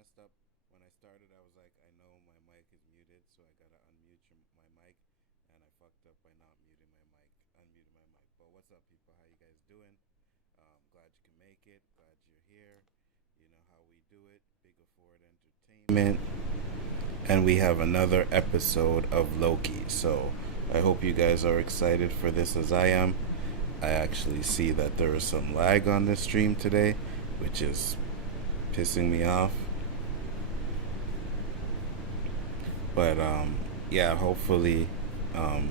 messed up. When I started, I was like, I know my mic is muted, so I gotta unmute my mic, and I fucked up by not muting my mic, unmuting my mic. But what's up, people? How you guys doing? Glad you can make it. Glad you're here. You know how we do it. Bigger Forward Entertainment, and we have another episode of Loki. So I hope you guys are excited for this as I am. I actually see that there is some lag on this stream today, which is pissing me off. But yeah, hopefully um,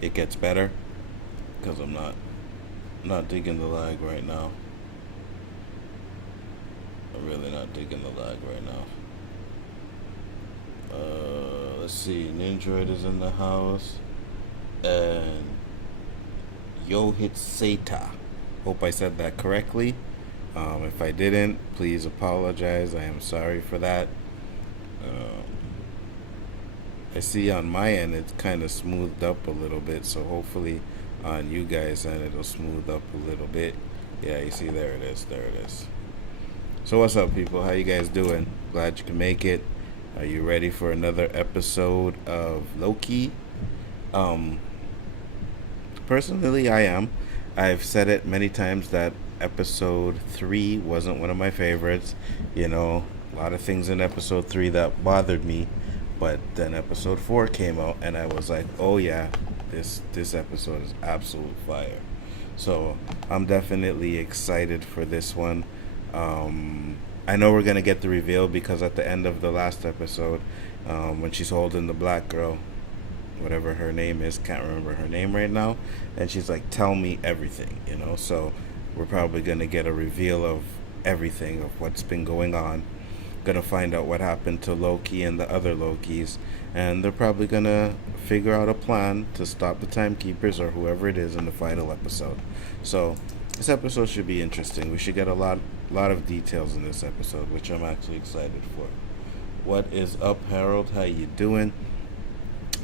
it gets better because I'm not digging the lag right now. I'm really not digging the lag right now. Let's see, Nindroid is in the house, and Yo hit Sata. Hope I said that correctly. If I didn't, please apologize. I am sorry for that. Um, I see on my end it's kind of smoothed up a little bit, so hopefully on you guys' end it'll smooth up a little bit. Yeah, you see, there it is. There it is. So what's up, people? How you guys doing? Glad you can make it. Are you ready for another episode of Loki? Um, Personally, I am. I've said it many times that episode 3 wasn't one of my favorites. You know, a lot of things in episode 3 that bothered me. But then episode 4 came out, and I was like, oh yeah, this episode is absolute fire. So I'm definitely excited for this one. I know we're going to get the reveal because at the end of the last episode, when she's holding the black girl, whatever her name is, can't remember her name right now, and she's like, tell me everything, you know. So we're probably going to get a reveal of everything, of what's been going on. Gonna find out what happened to Loki and the other Lokis, and they're probably gonna figure out a plan to stop the timekeepers or whoever it is in the final episode. So this episode should be interesting. We should get a lot of details in this episode, which I'm actually excited for. What is up, Harold? How you doing?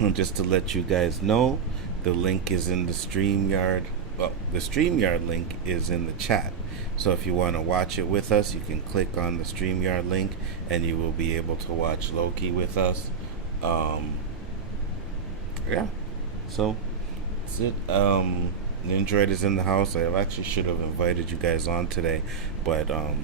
And just to let you guys know, the link is in the StreamYard. Well, the StreamYard link is in the chat. So if you want to watch it with us, you can click on the StreamYard link and you will be able to watch Loki with us. Um, yeah. So that's it. Nindroid is in the house. I actually should have invited you guys on today, but I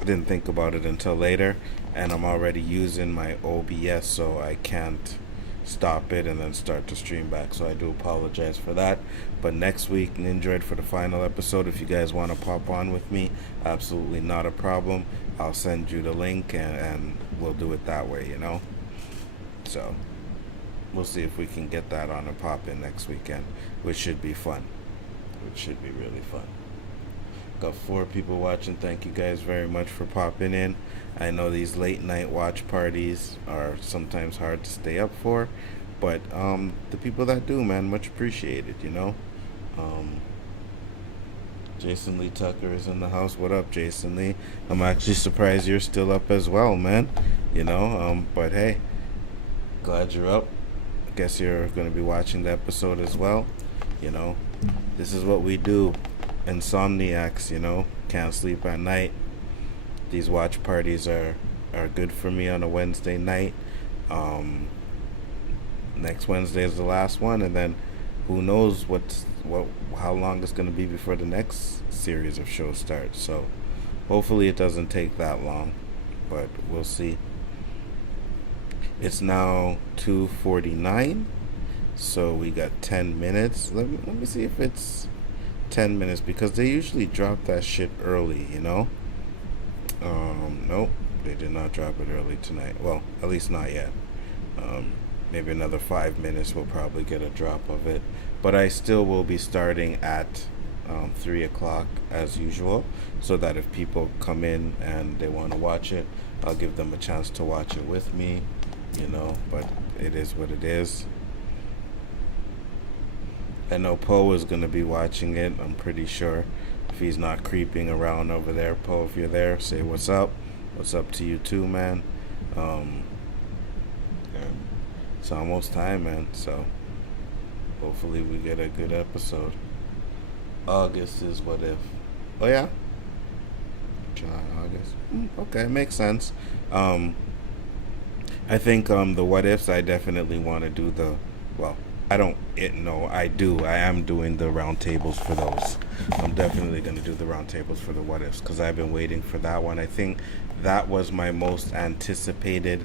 didn't think about it until later. And I'm already using my OBS, so I can't stop it and then start to stream back, so I do apologize for that. But next week, Nindroid, for the final episode, if you guys want to pop on with me, absolutely not a problem. I'll send you the link and we'll do it that way, you know. So we'll see if we can get that on a pop in next weekend, which should be fun, which should be really fun. Got 4 people watching. Thank you guys very much for popping in. I know these late night watch parties are sometimes hard to stay up for, but the people that do, man, much appreciated, you know. Um, Jason Lee Tucker is in the house. What up, Jason Lee? I'm actually surprised you're still up as well, man. You know, but hey, glad you're up. I guess you're going to be watching the episode as well. You know, this is what we do. Insomniacs, you know, can't sleep at night. These watch parties are good for me on a Wednesday night. Next Wednesday is the last one, and then who knows how long it's going to be before the next series of shows starts. So hopefully it doesn't take that long, but we'll see. It's now 2:49, so we got 10 minutes. Let me see if it's 10 minutes, because they usually drop that shit early, you know. Nope, they did not drop it early tonight. Well, at least not yet. Maybe another 5 minutes we'll probably get a drop of it, but I still will be starting at 3 o'clock as usual, so that if people come in and they want to watch it, I'll give them a chance to watch it with me, you know. But it is what it is. I know Poe is going to be watching it, I'm pretty sure. If he's not creeping around over there, Poe, if you're there, say what's up. What's up to you too, man. Yeah, it's almost time, man, so hopefully we get a good episode. August is what if. Oh yeah? July, August. Okay, makes sense. Um, I think the what ifs. I definitely want to do the. Well, I don't. No, I do. I am doing the roundtables for those. I'm definitely going to do the roundtables for the what ifs because I've been waiting for that one. I think that was my most anticipated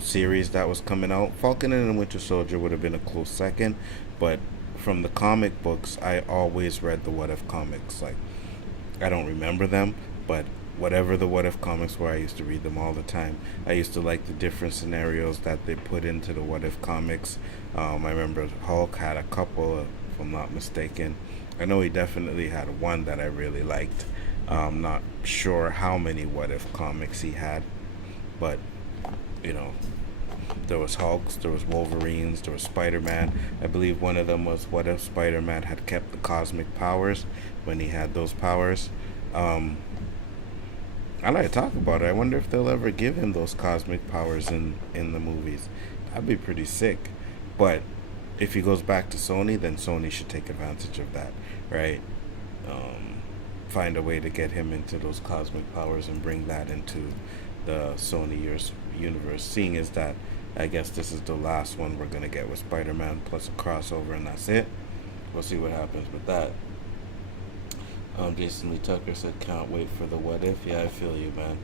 series that was coming out. Falcon and the Winter Soldier would have been a close second, but from the comic books, I always read the what if comics. Like I don't remember them, but whatever the what if comics were, I used to read them all the time. I used to like the different scenarios that they put into the what if comics. I remember Hulk had a couple, if I'm not mistaken. I know he definitely had one that I really liked. I'm not sure how many what if comics he had, but you know, there was Hulks, there was Wolverines, there was Spider-Man. I believe one of them was what if Spider-Man had kept the cosmic powers when he had those powers. Um, I like to talk about it. I wonder if they'll ever give him those cosmic powers in the movies. That'd be pretty sick. But if he goes back to Sony, then Sony should take advantage of that, right? Find a way to get him into those cosmic powers and bring that into the Sony universe. Seeing as that, I guess this is the last one we're gonna get with Spider-Man plus a crossover, and that's it. We'll see what happens with that. Jason Lee Tucker said, "Can't wait for the what if." Yeah, I feel you, man.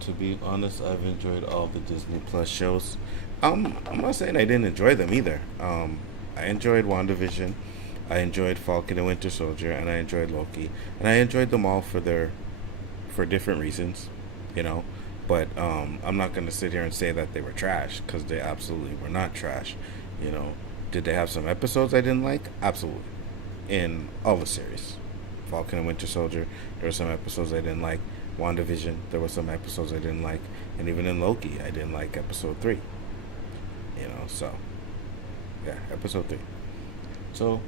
To be honest, I've enjoyed all the Disney Plus shows. I'm not saying I didn't enjoy them either. I enjoyed WandaVision, I enjoyed Falcon and Winter Soldier, and I enjoyed Loki, and I enjoyed them all for different reasons, you know. But I'm not gonna sit here and say that they were trash because they absolutely were not trash. You know, did they have some episodes I didn't like? Absolutely, in all the series. Falcon and Winter Soldier, there were some episodes I didn't like. WandaVision, there were some episodes I didn't like. And even in Loki, I didn't like episode 3. You know, so, yeah, episode 3. So,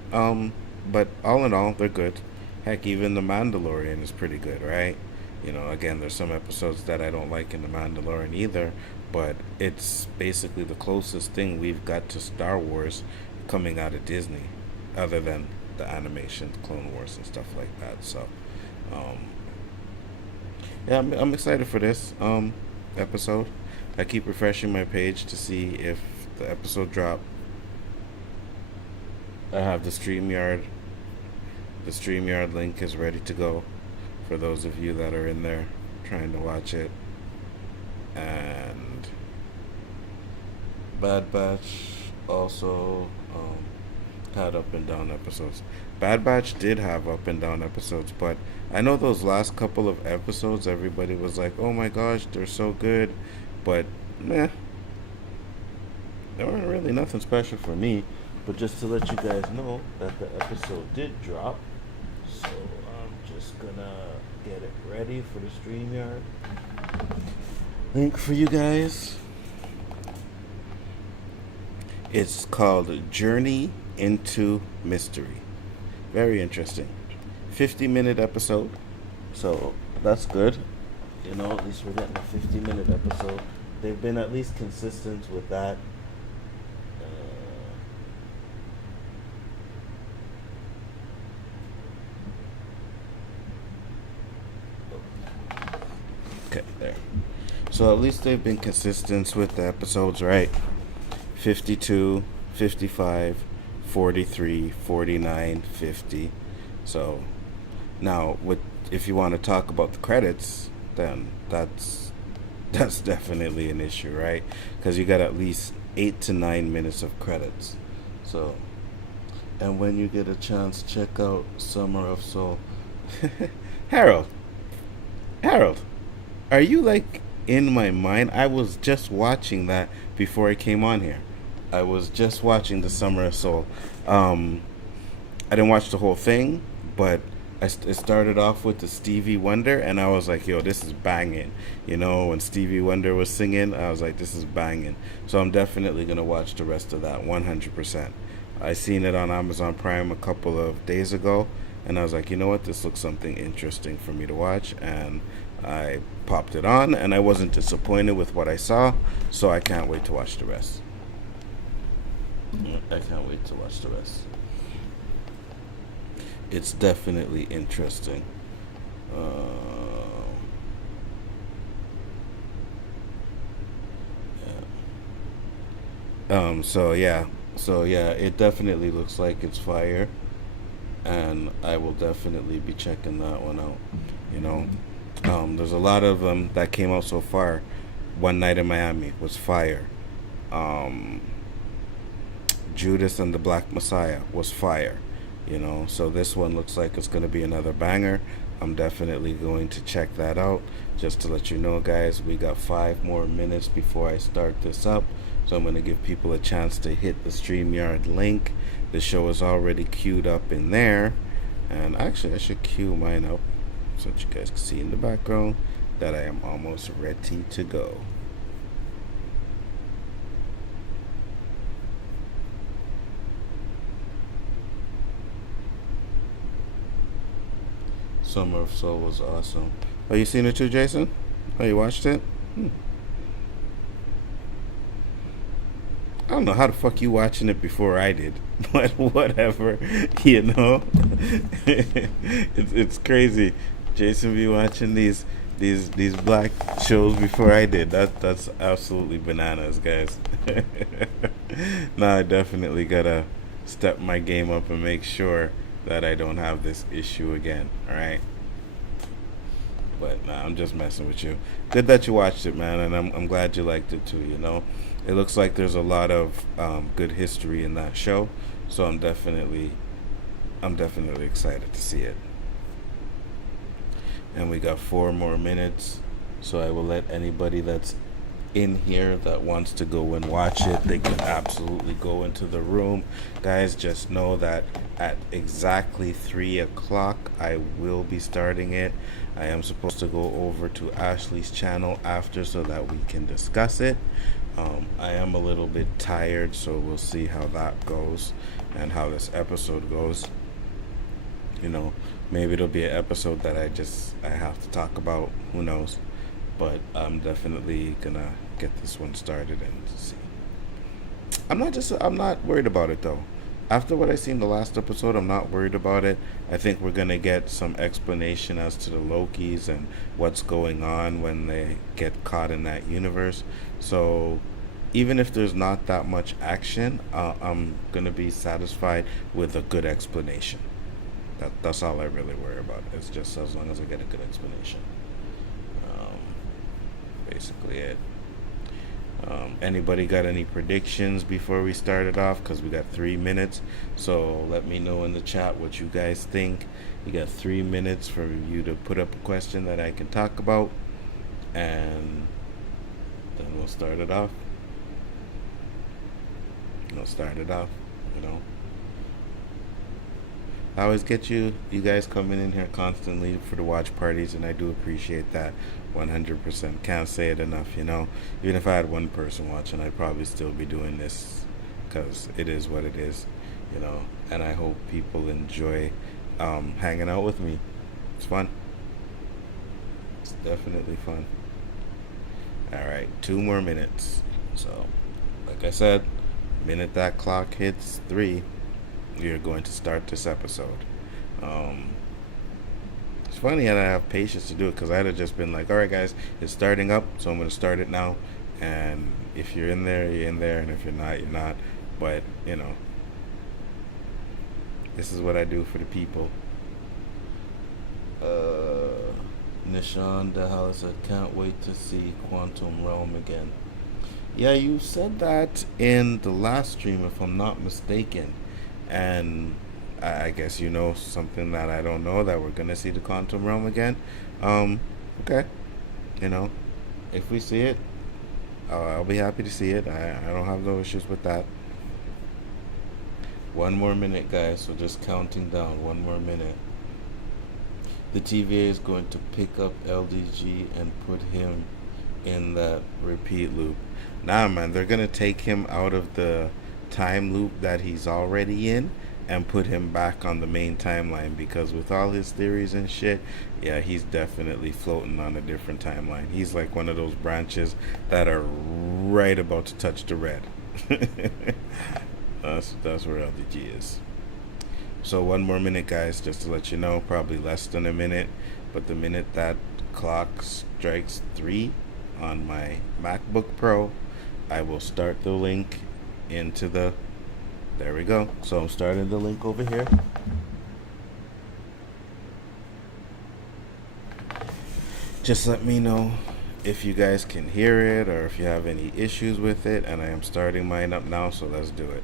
but all in all, they're good. Heck, even The Mandalorian is pretty good, right? You know, again, there's some episodes that I don't like in The Mandalorian either, but it's basically the closest thing we've got to Star Wars coming out of Disney, other than the animation, Clone Wars, and stuff like that. So, yeah, I'm excited for this episode. I keep refreshing my page to see if the episode dropped. I have the StreamYard. The StreamYard link is ready to go for those of you that are in there trying to watch it. And Bad Batch also had up and down episodes. Bad Batch did have up and down episodes, but I know those last couple of episodes, everybody was like, "Oh my gosh, they're so good," but meh, they weren't really nothing special for me. But just to let you guys know that the episode did drop, so I'm just gonna get it ready for the StreamYard link for you guys. It's called Journey into Mystery. Very interesting. 50-minute episode. So that's good. You know, at least we're getting a 50-minute episode. They've been at least consistent with that. Okay, there. So at least they've been consistent with the episodes, right? 52, 55, 43, 49, 50. So now if you want to talk about the credits, then that's definitely an issue, right? Because you got at least 8 to 9 minutes of credits. So, and when you get a chance, check out Summer of Soul. Harold, are you like in my mind? I was just watching that before I came on here. I was just watching the Summer of Soul. I didn't watch the whole thing, but it started off with the Stevie Wonder, and I was like, yo, this is banging. You know, when Stevie Wonder was singing, I was like, this is banging. So I'm definitely going to watch the rest of that 100%. I seen it on Amazon Prime a couple of days ago, and I was like, you know what, this looks something interesting for me to watch, and I popped it on, and I wasn't disappointed with what I saw, so I can't wait to watch the rest. I can't wait to watch the rest. It's definitely interesting. Uh, So yeah, it definitely looks like it's fire, and I will definitely be checking that one out. You know, there's a lot of them that came out so far. One Night in Miami was fire. Um, Judas and the Black Messiah was fire. So this one looks like it's going to be another banger. I'm definitely going to check that out. Just to let you know, guys, we got 5 more minutes before I start this up. So I'm going to give people a chance to hit the StreamYard link. The show is already queued up in there. And actually, I should queue mine up so that you guys can see in the background that I am almost ready to go. Summer of Soul was awesome. Oh, you seen it too, Jason? Oh, you watched it? I don't know how the fuck you watching it before I did, but whatever, it's crazy. Jason be watching these black shows before I did. That's absolutely bananas, guys. Now I definitely gotta step my game up and make sure that I don't have this issue again. All right. But nah, I'm just messing with you. Good that you watched it, man, and I'm glad you liked it too. It looks like there's a lot of good history in that show, so I'm definitely excited to see it. And we got 4 more minutes, so I will let anybody that's in here that wants to go and watch it, they can absolutely go into the room. Guys, just know that at exactly 3 o'clock I will be starting it. I am supposed to go over to Ashley's channel after so that we can discuss it. I am a little bit tired, so we'll see how that goes and how this episode goes. Maybe it'll be an episode that I have to talk about. Who knows? But I'm definitely gonna get this one started and see. I'm not worried about it though. After what I seen the last episode, I'm not worried about it. I think we're gonna get some explanation as to the Lokis and what's going on when they get caught in that universe. So even if there's not that much action, I'm gonna be satisfied with a good explanation. That's all I really worry about. It's just as long as I get a good explanation. Um, Basically it. Anybody got any predictions before we started off? Because we got 3 minutes. So let me know in the chat what you guys think. You got 3 minutes for you to put up a question that I can talk about. And then we'll start it off. I always get you guys coming in here constantly for the watch parties, and I do appreciate that 100%. Can't say it enough, Even if I had one person watching, I'd probably still be doing this because it is what it is. And I hope people enjoy hanging out with me. It's fun. It's definitely fun. All right, 2 more minutes. So, like I said, minute that clock hits 3, we are going to start this episode. It's funny that I have patience to do it because I'd have just been like, all right, guys, it's starting up, so I'm going to start it now. And if you're in there, you're in there. And if you're not, you're not. But, this is what I do for the people. Nishan Dahal said, can't wait to see Quantum Realm again. Yeah, you said that in the last stream, if I'm not mistaken. And I guess something that I don't know, that we're gonna see the Quantum Realm again. Okay, if we see it, I'll be happy to see it. I don't have no issues with that. 1 more minute, guys. So just counting down. 1 more minute. The TVA is going to pick up LDG and put him in that repeat loop. Nah, man, they're gonna take him out of the time loop that he's already in and put him back on the main timeline, because with all his theories and shit, yeah, he's definitely floating on a different timeline. He's like one of those branches that are right about to touch the red. That's where LDG is. So 1 more minute, guys, just to let you know, probably less than a minute. but the minute that clock strikes 3 on my MacBook Pro, I will start the link into the. There we go. So I'm starting the link over here. Just let me know if you guys can hear it or if you have any issues with it. And I am starting mine up now, so let's do it.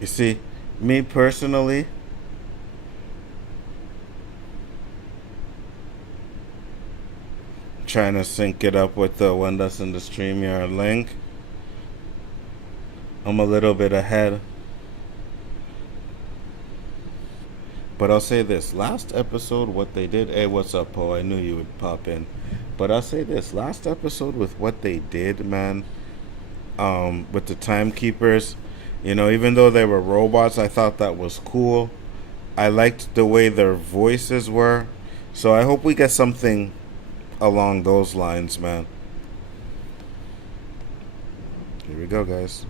You see, me personally, trying to sync it up with the one that's in the StreamYard link. I'm a little bit ahead. But I'll say this. Last episode, what they did. Hey, what's up, Poe? I knew you would pop in. But I'll say this. Last episode with what they did, man, with the timekeepers, even though they were robots, I thought that was cool. I liked the way their voices were. So I hope we get something along those lines, man. Here we go, guys.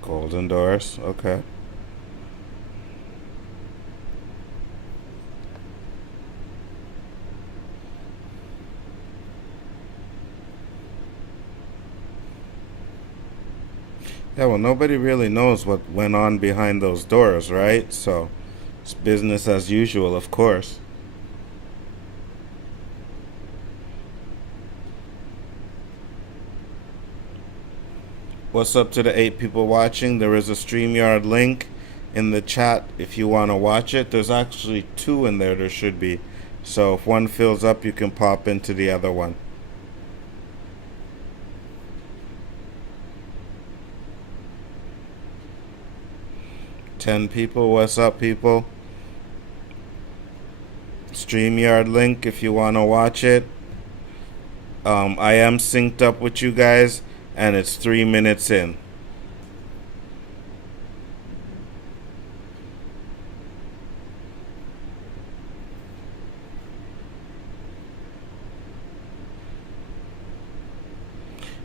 Golden doors, okay. Yeah, well, nobody really knows what went on behind those doors, right? So it's business as usual, of course. What's up to the 8 people watching? There is a StreamYard link in the chat if you want to watch it. There's actually 2 in there should be. So if one fills up, you can pop into the other one. Ten people, what's up, people? StreamYard link if you want to watch it. I am synced up with you guys, and it's 3 minutes in.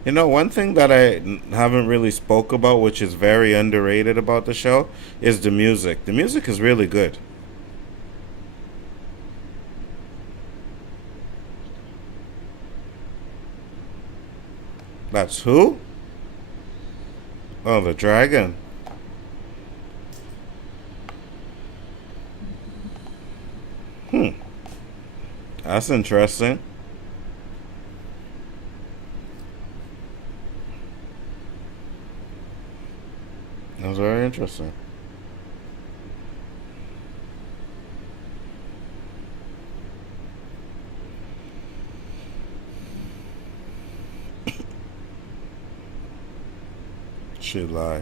One thing that I haven't really spoke about, which is very underrated about the show, is the music. The music is really good. That's who? Oh, the dragon. That's interesting. That's very interesting. Should lie.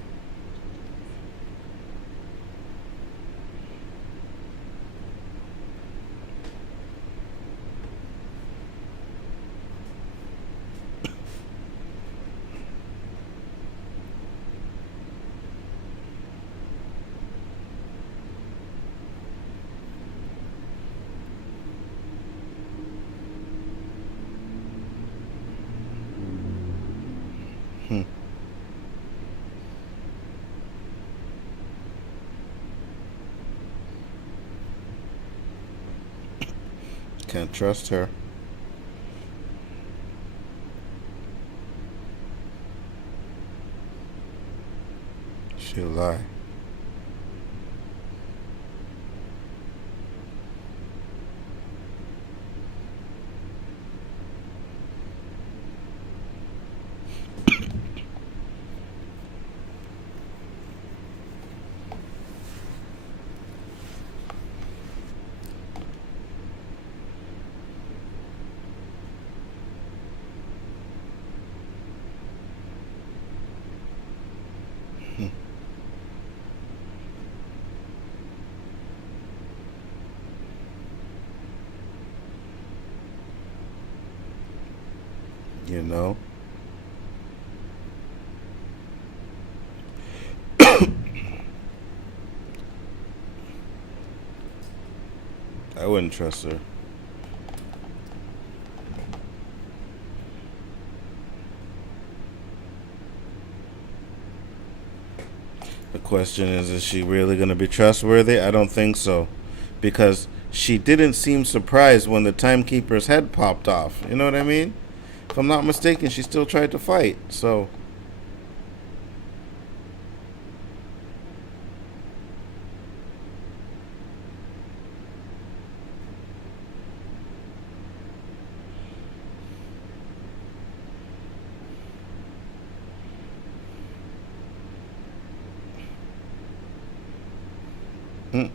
Can't trust her. She lie. You know? I wouldn't trust her. The question is she really going to be trustworthy? I don't think so. Because she didn't seem surprised when the timekeeper's head popped off. You know what I mean? If I'm not mistaken, she still tried to fight. So, mm.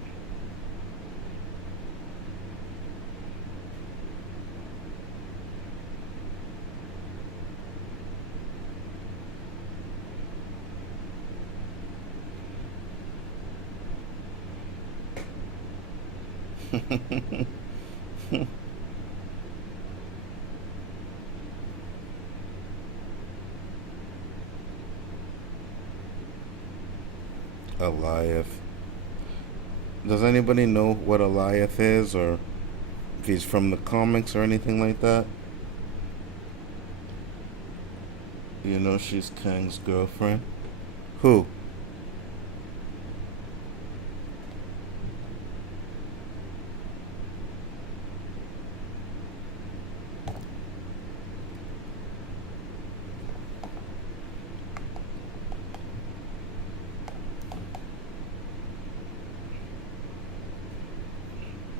Eliath. Does anybody know what Eliath is, or if he's from the comics or anything like that? You know she's Kang's girlfriend. Who?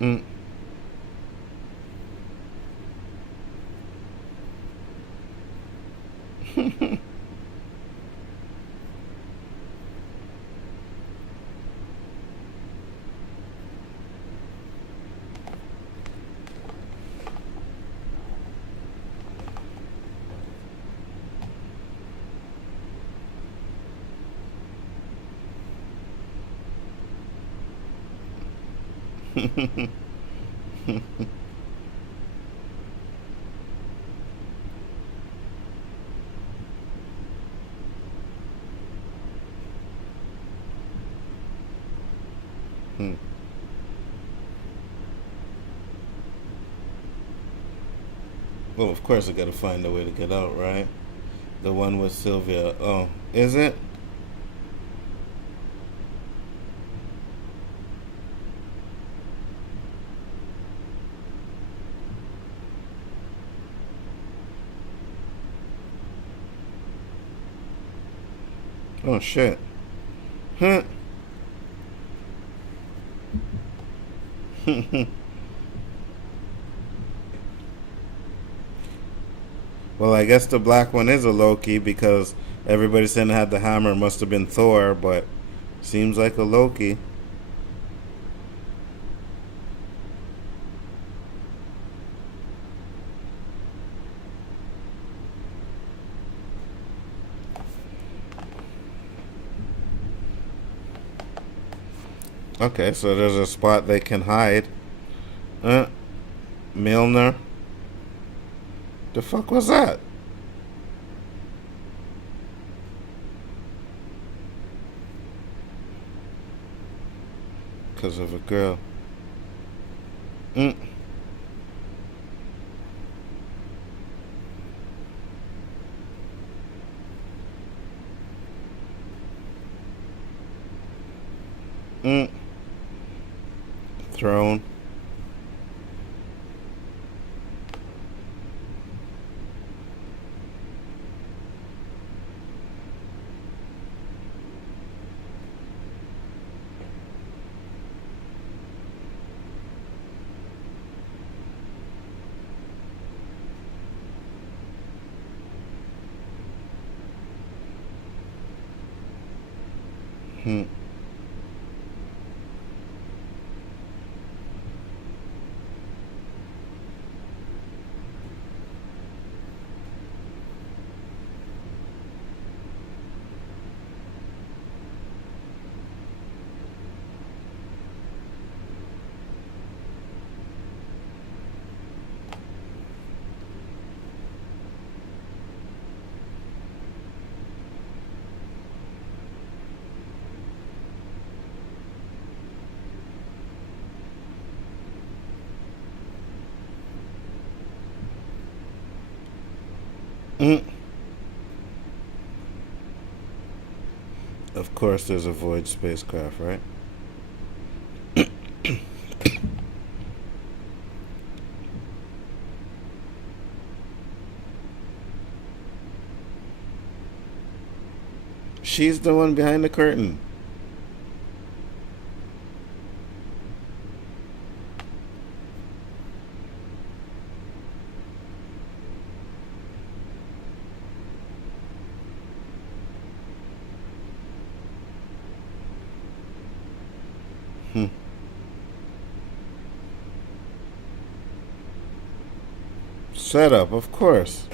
Mm. Hmm. Well, of course I gotta find a way to get out, right? The one with Sylvia. Oh, is it? Oh shit. Huh. Well, I guess the black one is a Loki because everybody saying it had the hammer must have been Thor, but seems like a Loki. Okay, so there's a spot they can hide. Uh, Milner. The fuck was that? Because of a girl. Mm. Mm. Throne. Hmm. Mm. Of course, there's a void spacecraft, right? She's the one behind the curtain. Hmm. Setup, of course.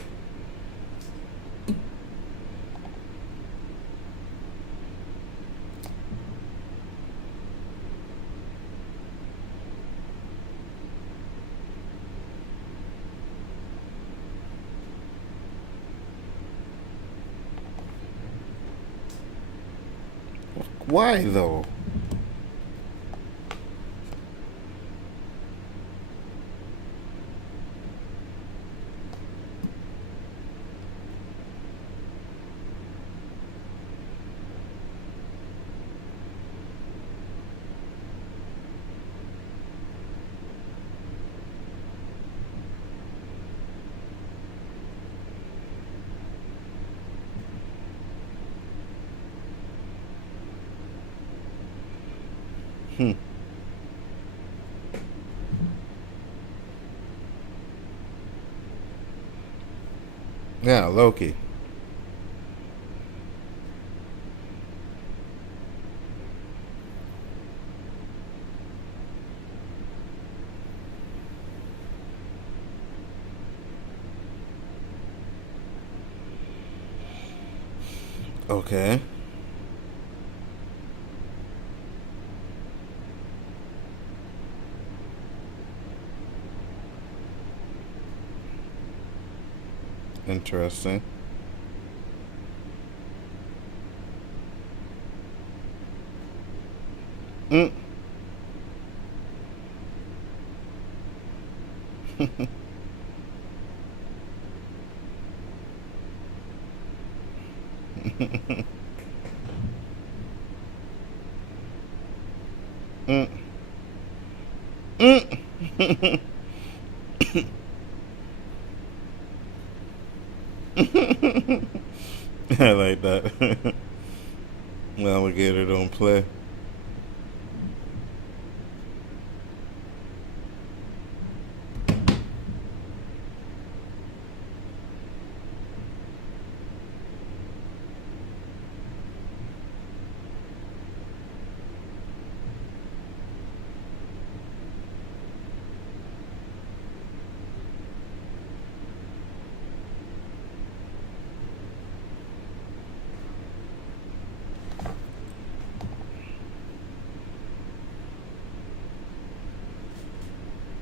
Why though? Hmm. Yeah, Loki. Okay. Interesting. Mm. Mm. Mm. I like that. Alligator don't play.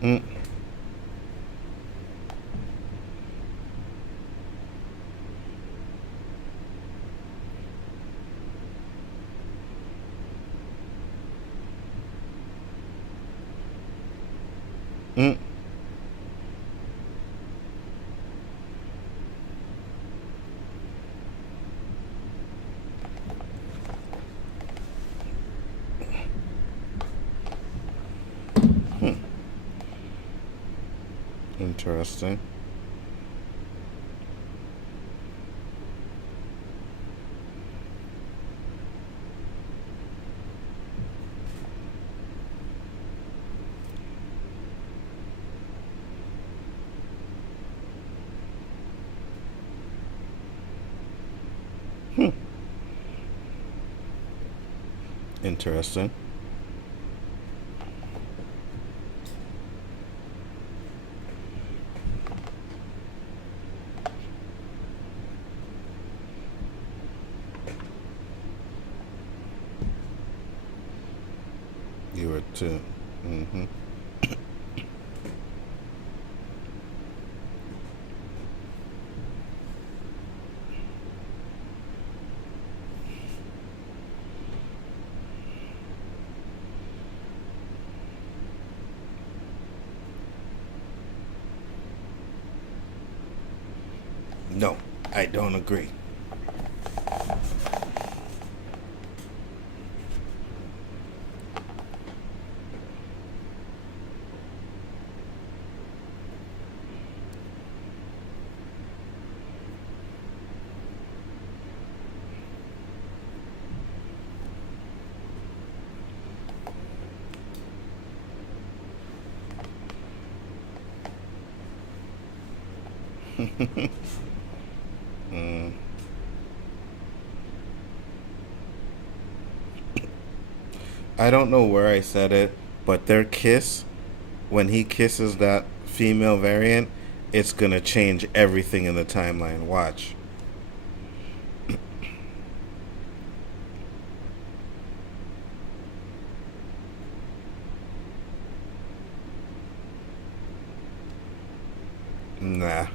Mm. Mm. Interesting. Interesting. You were too. Mm-hmm. No, I don't agree. Mm. I don't know where I said it, but their kiss, when he kisses that female variant, it's gonna change everything in the timeline. Watch. Nah.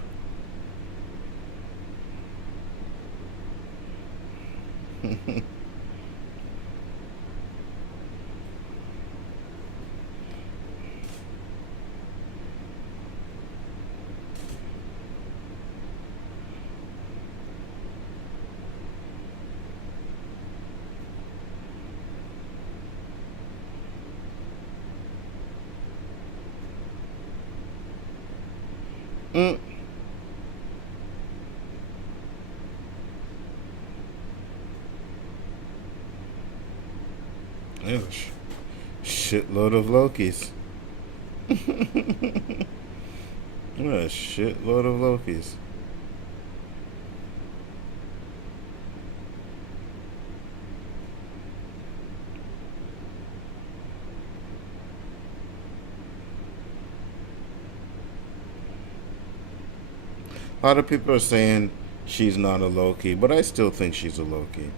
Mm. Yeah, shitload of Lokis. What a shitload of Lokis. A lot of people are saying she's not a Loki, but I still think she's a Loki,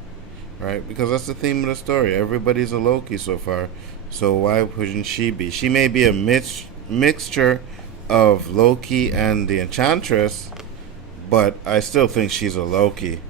right? Because that's the theme of the story. Everybody's a Loki so far, so why wouldn't she be? She may be a mixture of Loki and the Enchantress, but I still think she's a Loki.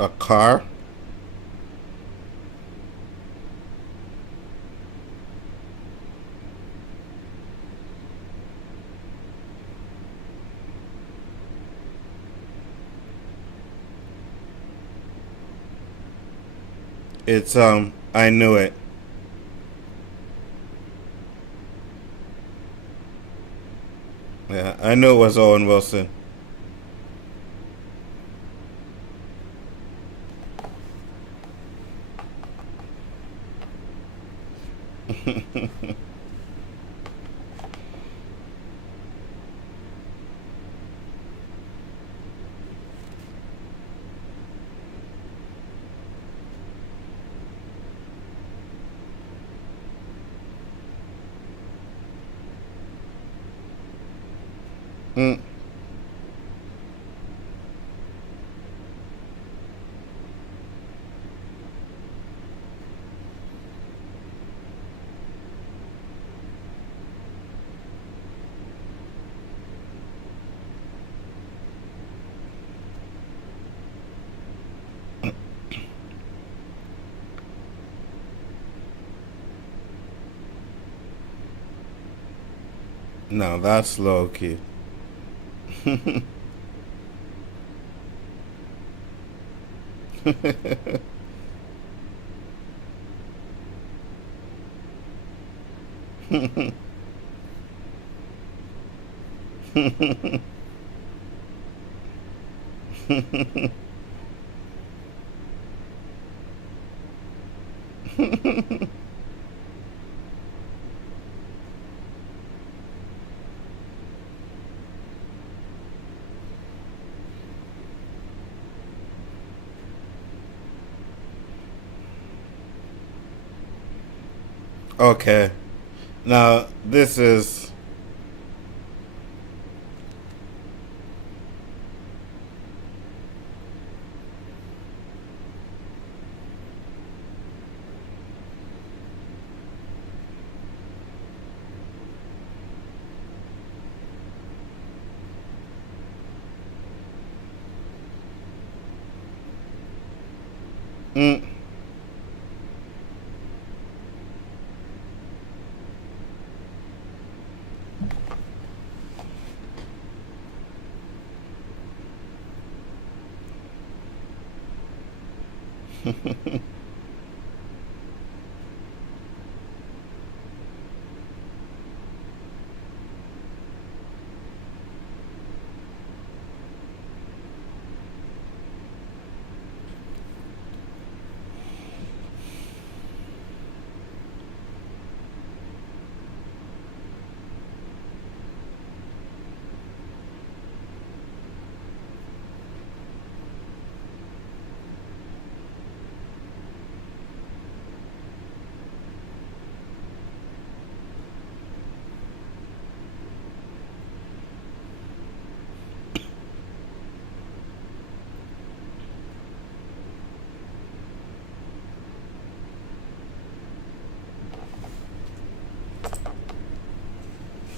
A car? It's I knew it. Yeah, I knew it was Owen Wilson. Mm. No, that's Loki. Okay. Now this is mm,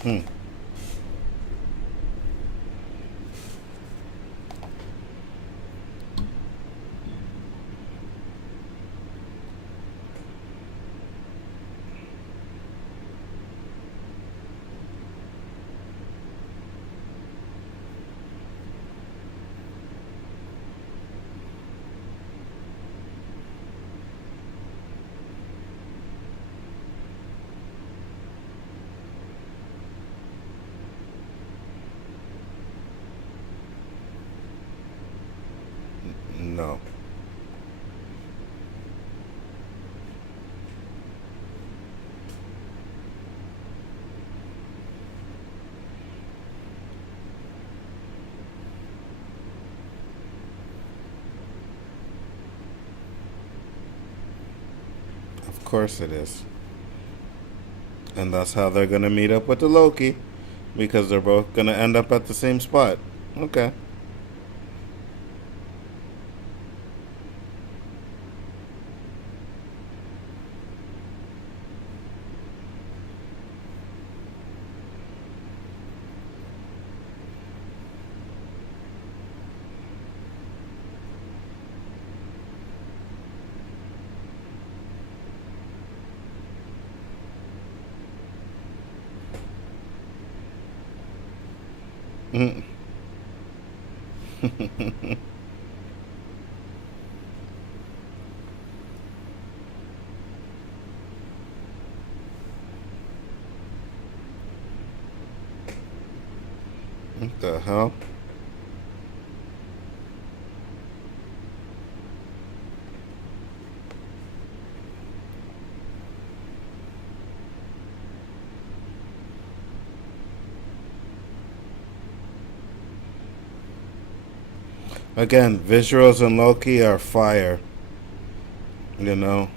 hmm. No. Of course it is. And that's how they're gonna meet up with the Loki. Because they're both gonna end up at the same spot. Okay. Mm. What the hell? Again, visuals in Loki are fire. You know?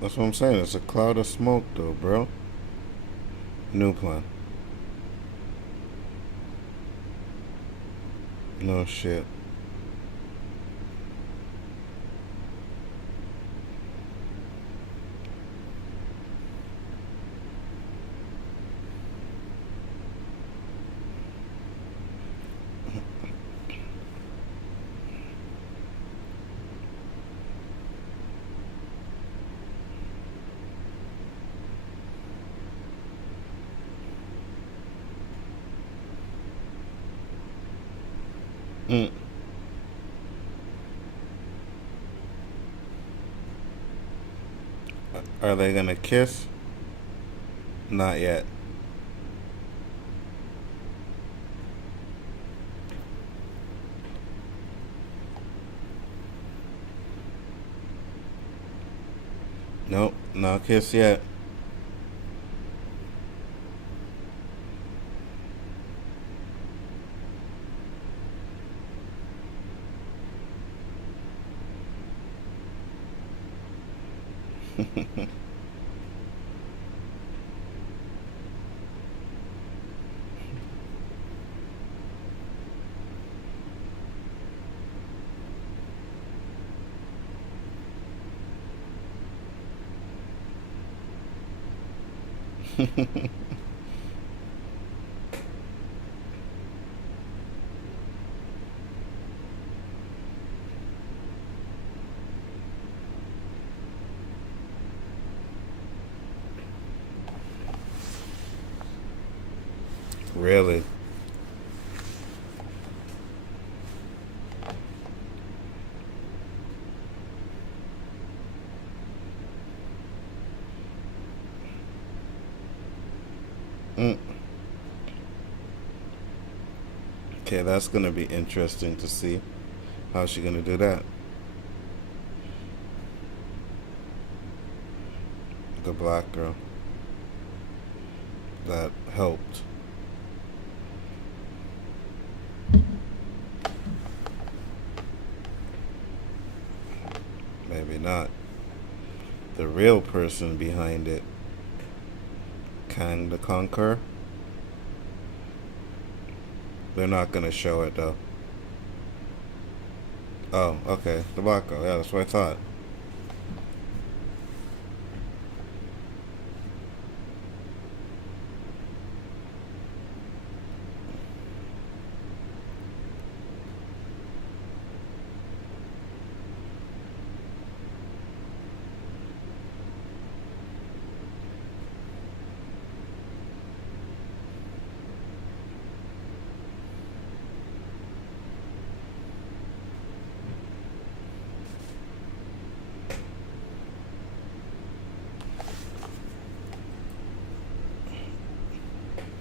That's what I'm saying. It's a cloud of smoke, though, bro. New plan. No shit. Mm. Are they gonna kiss? Not yet. Nope, no kiss yet. Really? Mm. Okay, that's gonna be interesting to see. How's she gonna do that? The black girl. That helped. Maybe not. The real person behind it. Kang the Conqueror. They're not gonna show it though. Oh, okay. The black girl. Yeah, that's what I thought.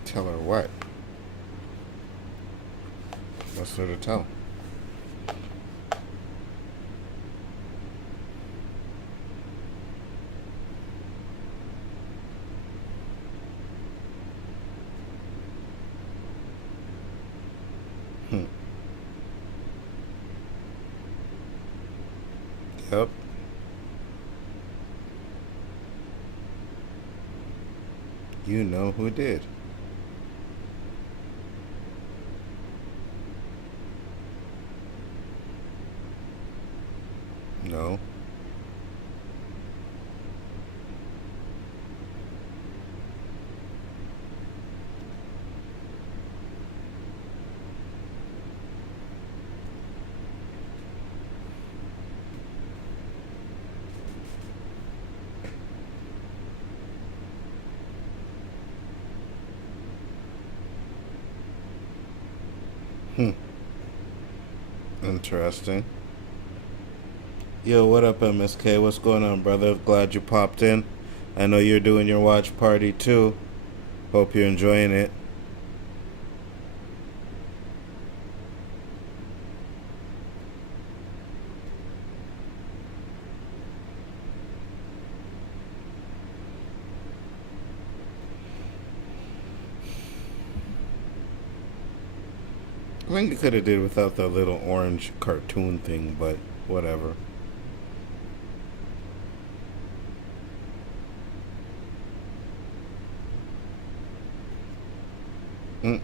Tell her what? What's there to tell? Hmm. Yep. You know who did. No. Hmm. Interesting. Yo, what up, MSK? What's going on, brother? Glad you popped in. I know you're doing your watch party too. Hope you're enjoying it. I think you could have did without the little orange cartoon thing, but whatever. Mm.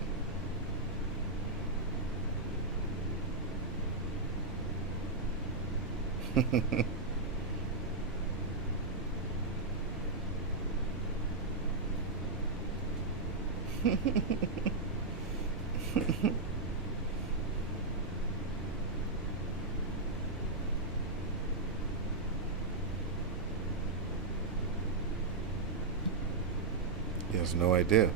He has no idea.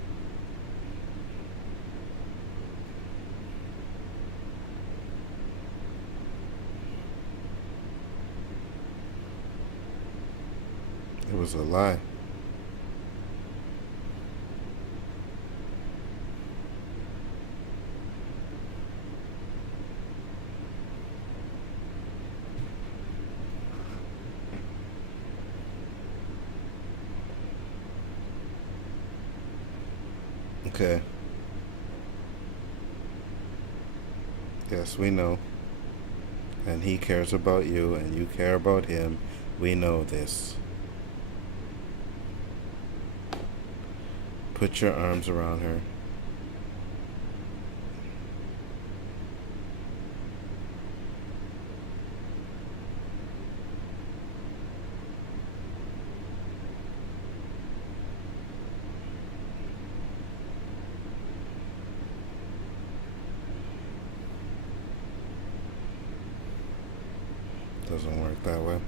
was a lie. Okay. Yes, we know. And he cares about you, and you care about him. We know this. Put your arms around her. Doesn't work that way.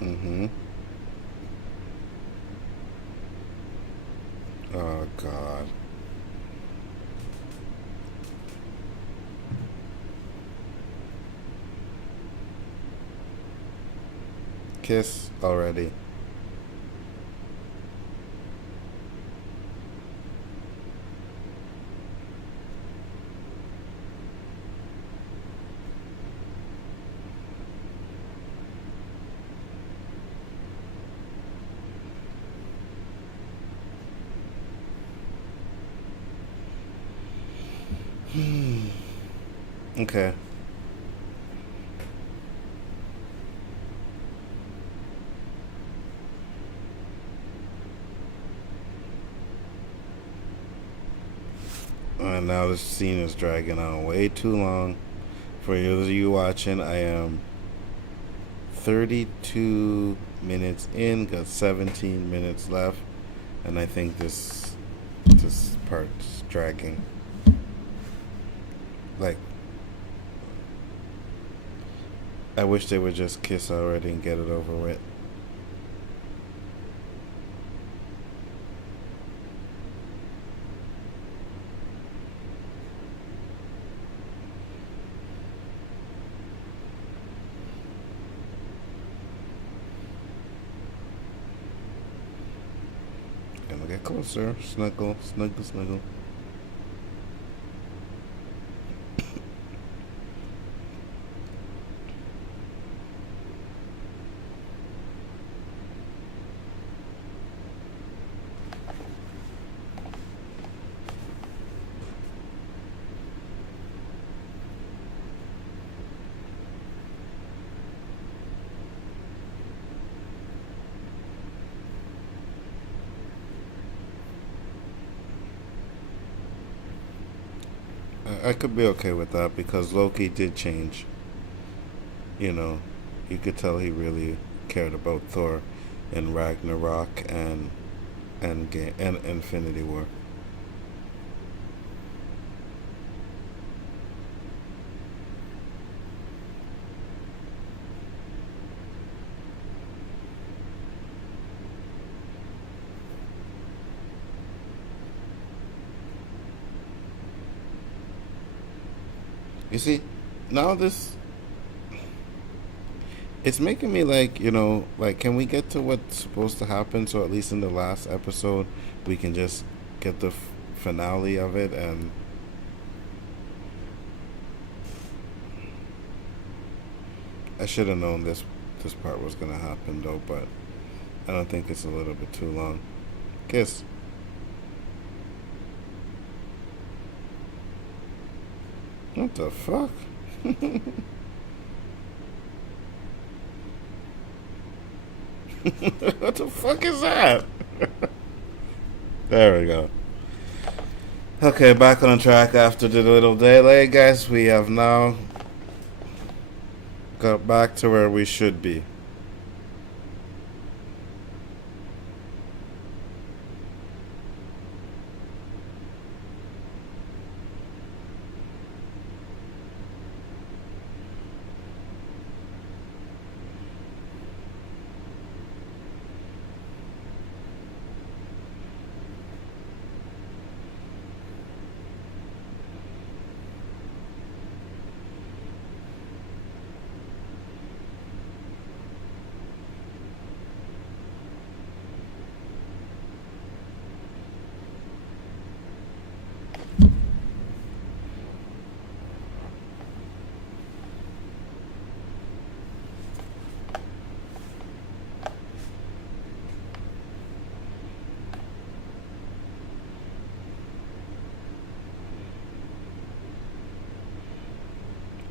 Mm-hmm. Oh, God. Kiss already. Okay. And now this scene is dragging on way too long. For you watching, I am 32 minutes in, got 17 minutes left, and I think this part's dragging. Like, I wish they would just kiss already and get it over with. Gonna get closer. Snuggle, snuggle, snuggle. I could be okay with that because Loki did change. You know, you could tell he really cared about Thor in Ragnarok and Infinity War. You see, now this it's making me like, like, can we get to what's supposed to happen so at least in the last episode we can just get the finale of it. And I should have known this part was gonna happen though, but I don't think it's a little bit too long. Kiss. What the fuck? What the fuck is that? There we go. Okay, back on track after the little delay, guys. We have now got back to where we should be.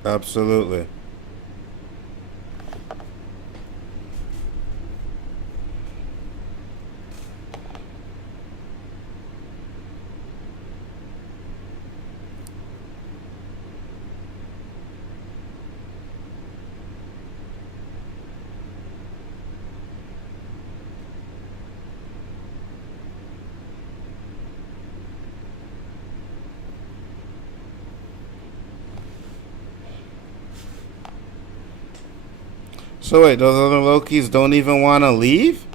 Absolutely. So wait, those other Lokis don't even want to leave?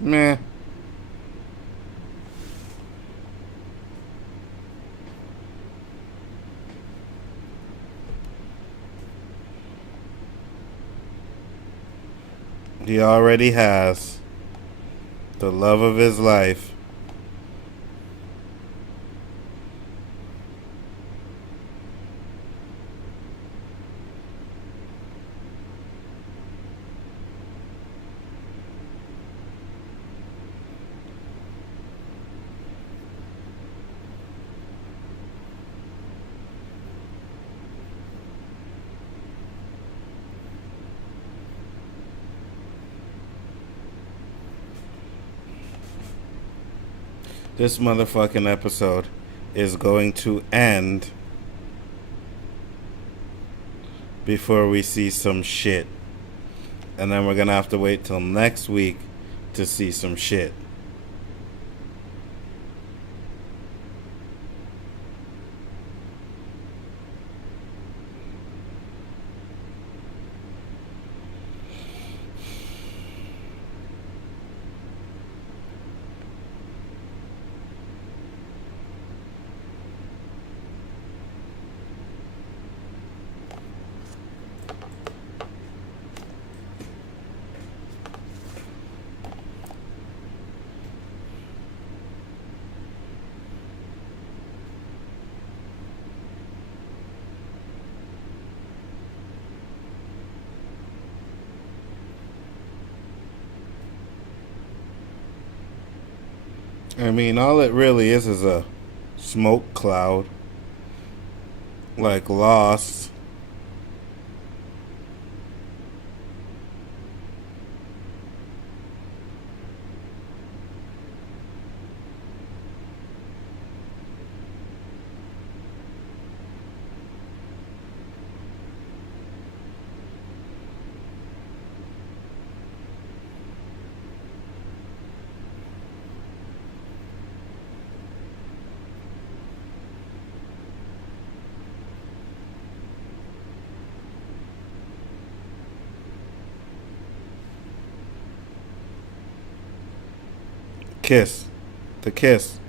Meh. He already has the love of his life. This motherfucking episode is going to end before we see some shit. And then we're gonna have to wait till next week to see some shit. I mean, all it really is a smoke cloud. Like Lost. Kiss. The kiss.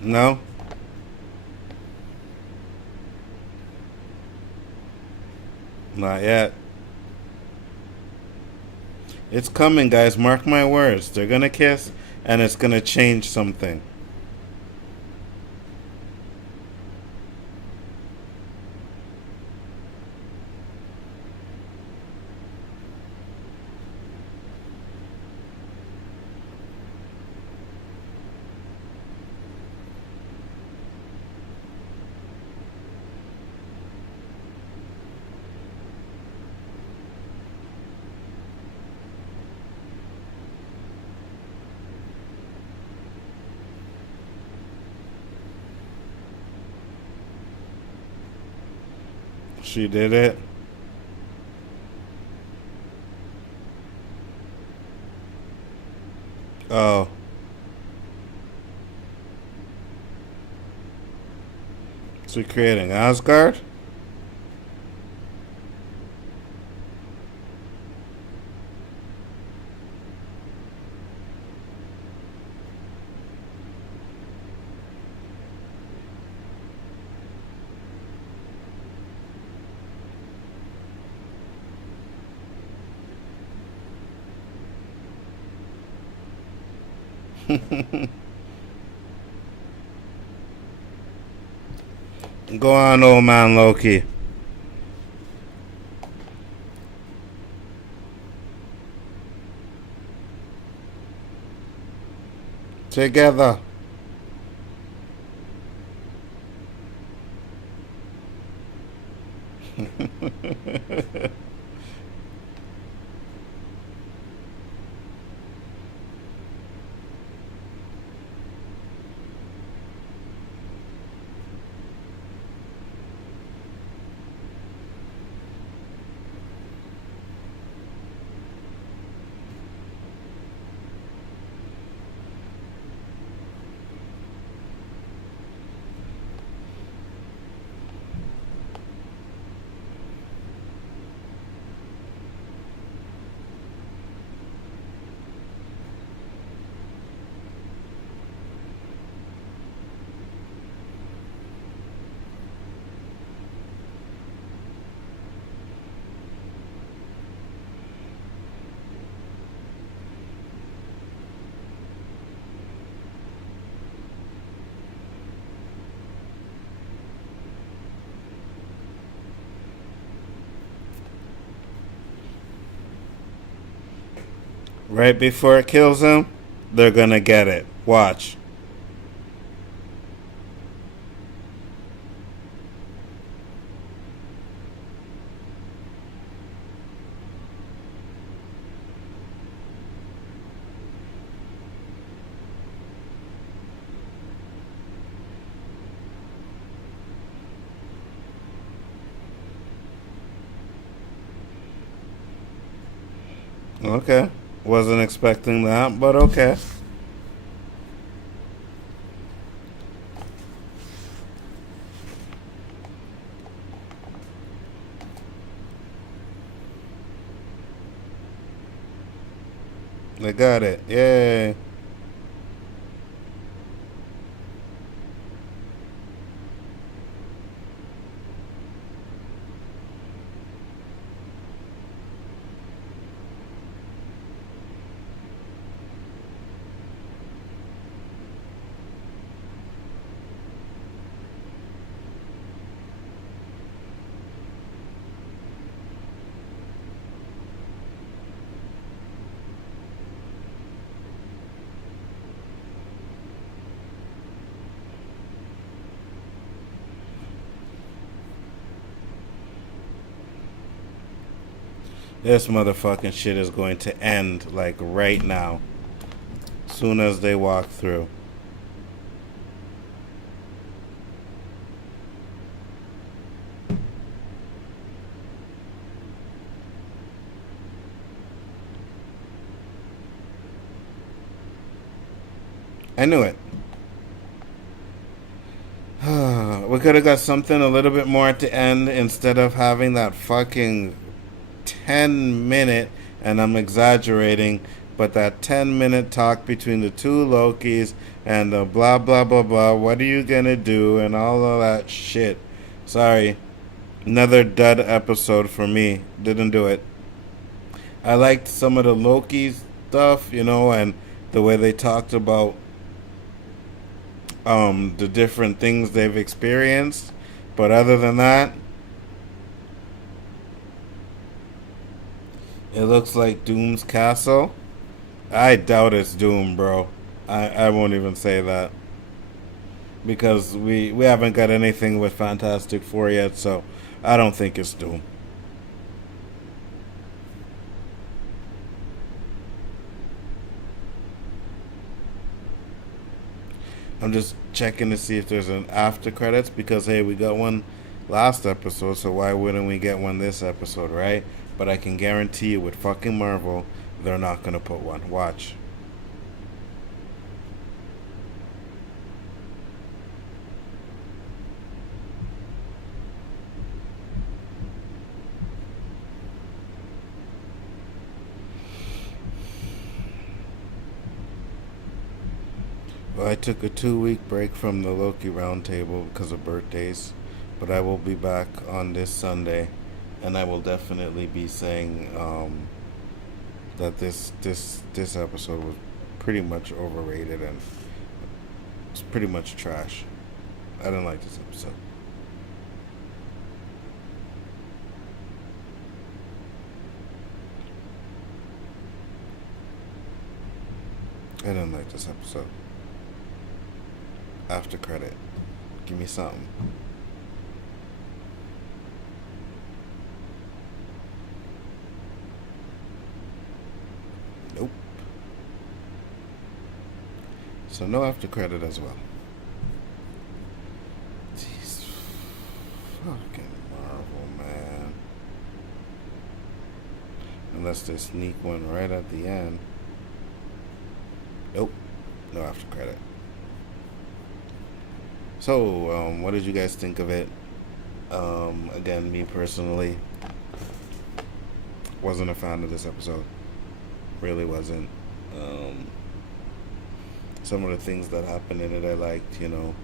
No? Not yet. It's coming, guys. Mark my words. They're gonna kiss, and it's gonna change something. She did it. Oh. So creating Asgard? Go on, old man Loki. Together. Right before it kills him, they're gonna get it. Watch. Okay. Wasn't expecting that, but okay. They got it. Yay. This motherfucking shit is going to end like right now. Soon as they walk through. I knew it. We could have got something a little bit more at the end instead of having that fucking 10-minute, and I'm exaggerating, but that 10-minute talk between the two Lokis and the blah blah blah blah, what are you gonna do, and all of that shit. Sorry. Another dud episode for me. Didn't do it. I liked some of the Loki stuff, and the way they talked about the different things they've experienced. But other than that, it looks like Doom's castle. I doubt it's Doom, bro. I won't even say that. Because we haven't got anything with Fantastic Four yet, so I don't think it's Doom. I'm just checking to see if there's an after credits because hey, we got one last episode, so why wouldn't we get one this episode, right? But I can guarantee you with fucking Marvel, they're not gonna put one. Watch. Well, I took a 2 week break from the Loki roundtable because of birthdays, but I will be back on this Sunday, and I will definitely be saying that this episode was pretty much overrated and it's pretty much trash. I didn't like this episode. I didn't like this episode. after credit. Give me something. Nope. So no after credit as well. Jeez. Fucking Marvel, man. Unless they sneak one right at the end. Nope. No after credit. So, what did you guys think of it? Again, me personally, wasn't a fan of this episode. Really wasn't. Um, some of the things that happened in it I liked, the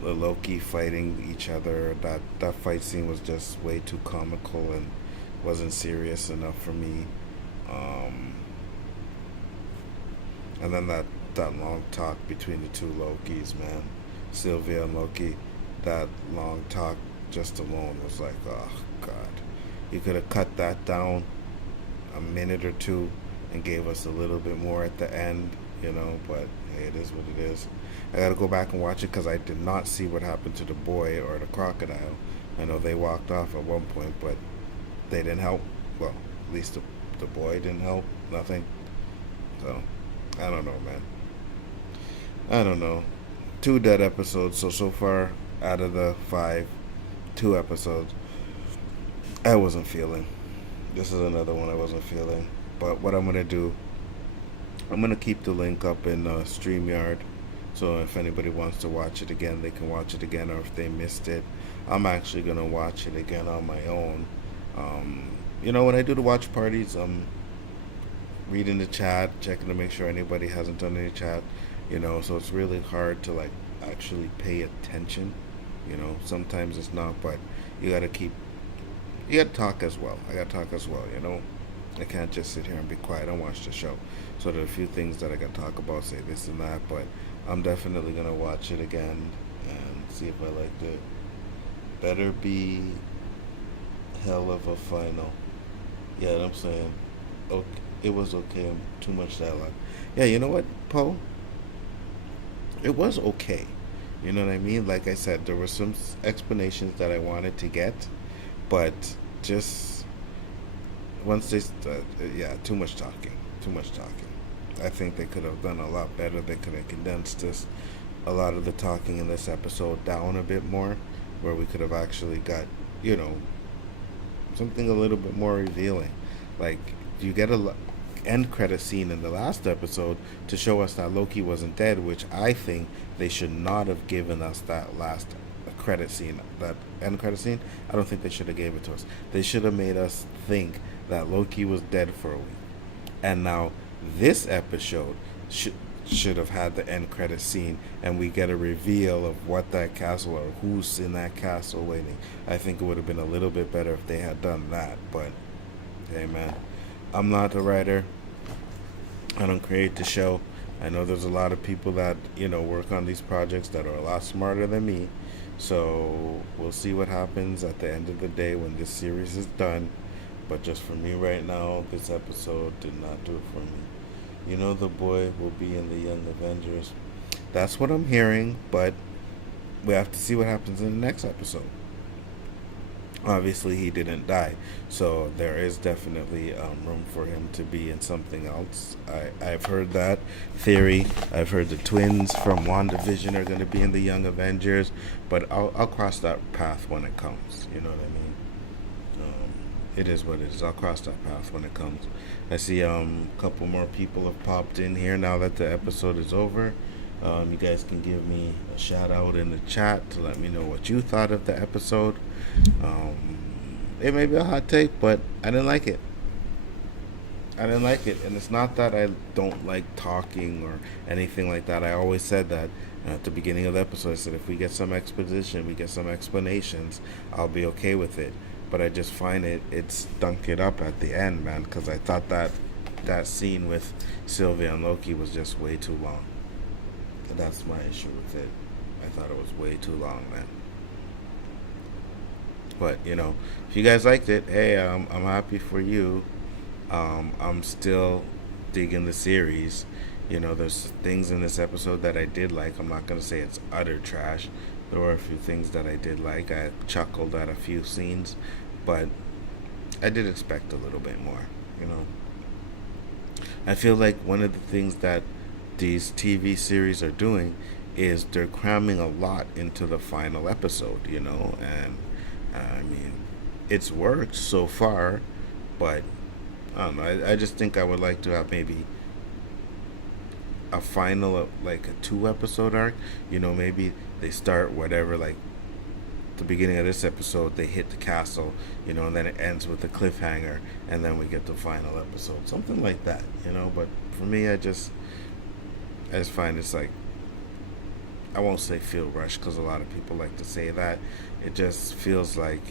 Loki fighting each other. That fight scene was just way too comical and wasn't serious enough for me. Um, and then that long talk between the two Lokis, man, Sylvia and Loki. That long talk just alone was like, oh god, you could have cut that down a minute or two and gave us a little bit more at the end, but hey, it is what it is. I gotta go back and watch it because I did not see what happened to the boy or the crocodile. I know they walked off at one point, but they didn't help. Well, at least the boy didn't help. Nothing. So, I don't know, man. I don't know. 2 dead episodes, so far out of the 5, 2 episodes, I wasn't feeling. This is another one I wasn't feeling. But what I'm going to do, I'm going to keep the link up in StreamYard. So if anybody wants to watch it again, they can watch it again. Or if they missed it, I'm actually going to watch it again on my own. When I do the watch parties, I'm reading the chat, checking to make sure anybody hasn't done any chat. So it's really hard to like actually pay attention. Sometimes it's not, but you gotta talk as well. I gotta talk as well. I can't just sit here and be quiet and watch the show. So there are a few things that I gotta talk about, say this and that, but I'm definitely gonna watch it again and see if I liked it. Better be hell of a final. Yeah, I'm saying, okay, it was okay. Too much dialogue. Yeah, you know what, Poe? It was okay. You know what I mean? Like I said, there were some explanations that I wanted to get, but just once they, too much talking. Too much talking. I think they could have done a lot better. They could have condensed a lot of the talking in this episode down a bit more, where we could have actually got, something a little bit more revealing. Like, you get a end credit scene in the last episode to show us that Loki wasn't dead, which I think they should not have given us that last credit scene, that end credit scene. I don't think they should have gave it to us. They should have made us think that Loki was dead for a week. And now this episode should have had the end credit scene and we get a reveal of what that castle or who's in that castle waiting. I think it would have been a little bit better if they had done that, but hey man, I'm not a writer. I don't create the show. I know there's a lot of people that, work on these projects that are a lot smarter than me. So we'll see what happens at the end of the day when this series is done. But just for me right now, this episode did not do it for me. The boy will be in the Young Avengers. That's what I'm hearing, but we have to see what happens in the next episode. Obviously, he didn't die, so there is definitely room for him to be in something else. I've heard that theory. I've heard the twins from WandaVision are going to be in the Young Avengers, but I'll cross that path when it comes. You know what I mean? It is what it is. I'll cross that path when it comes. I see a couple more people have popped in here now that the episode is over. You guys can give me a shout out in the chat to let me know what you thought of the episode. It may be a hot take, but I didn't like it. And it's not that I don't like talking or anything like that. I always said that at the beginning of the episode. I said if we get some exposition, we get some explanations, I'll be okay with it. But I just find it stunk it up at the end, man, because I thought that scene with Sylvia and Loki was just way too long. And that's my issue with it. I thought it was way too long, man. But, if you guys liked it, hey, I'm happy for you. I'm still digging the series. There's things in this episode that I did like. I'm not gonna say it's utter trash. There were a few things that I did like. I chuckled at a few scenes, but I did expect a little bit more. You know, I feel like one of the things that these TV series are doing is they're cramming a lot into the final episode. And I mean, it's worked so far, but I don't know. I just think I would like to have maybe a final, like a 2 episode arc. Maybe they start whatever, like the beginning of this episode, they hit the castle, and then it ends with a cliffhanger, and then we get the final episode, something like that. But for me, I just find it's like, I won't say feel rushed because a lot of people like to say that. It just feels like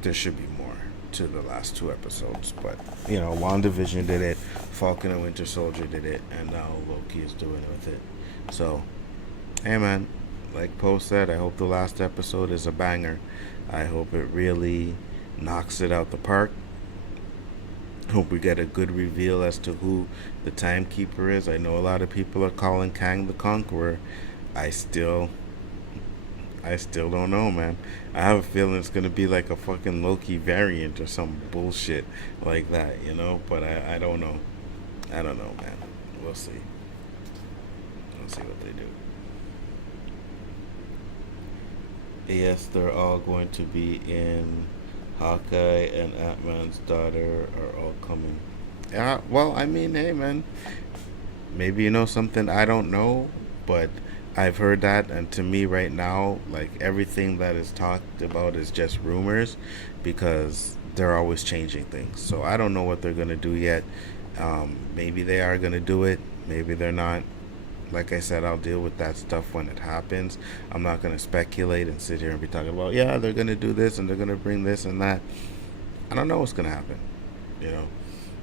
there should be more to the last 2 episodes. But WandaVision did it, Falcon and Winter Soldier did it, and now Loki is doing it with it. So, hey man, like Poe said, I hope the last episode is a banger. I hope it really knocks it out the park. Hope we get a good reveal as to who the timekeeper is. I know a lot of people are calling Kang the Conqueror. I still don't know, man. I have a feeling it's gonna be like a fucking Loki variant or some bullshit like that. But I don't know. I don't know, man. We'll see. We'll see what they do. Yes, they're all going to be in. Hawkeye and Ant-Man's daughter are all coming. Yeah, well, I mean, hey, man. Maybe you know something I don't know, but I've heard that, and to me right now, like everything that is talked about is just rumors because they're always changing things. So I don't know what they're gonna do yet. Maybe they are gonna do it. Maybe they're not. Like I said, I'll deal with that stuff when it happens. I'm not gonna speculate and sit here and be talking about, yeah, they're gonna do this and they're gonna bring this and that. I don't know what's gonna happen. You know,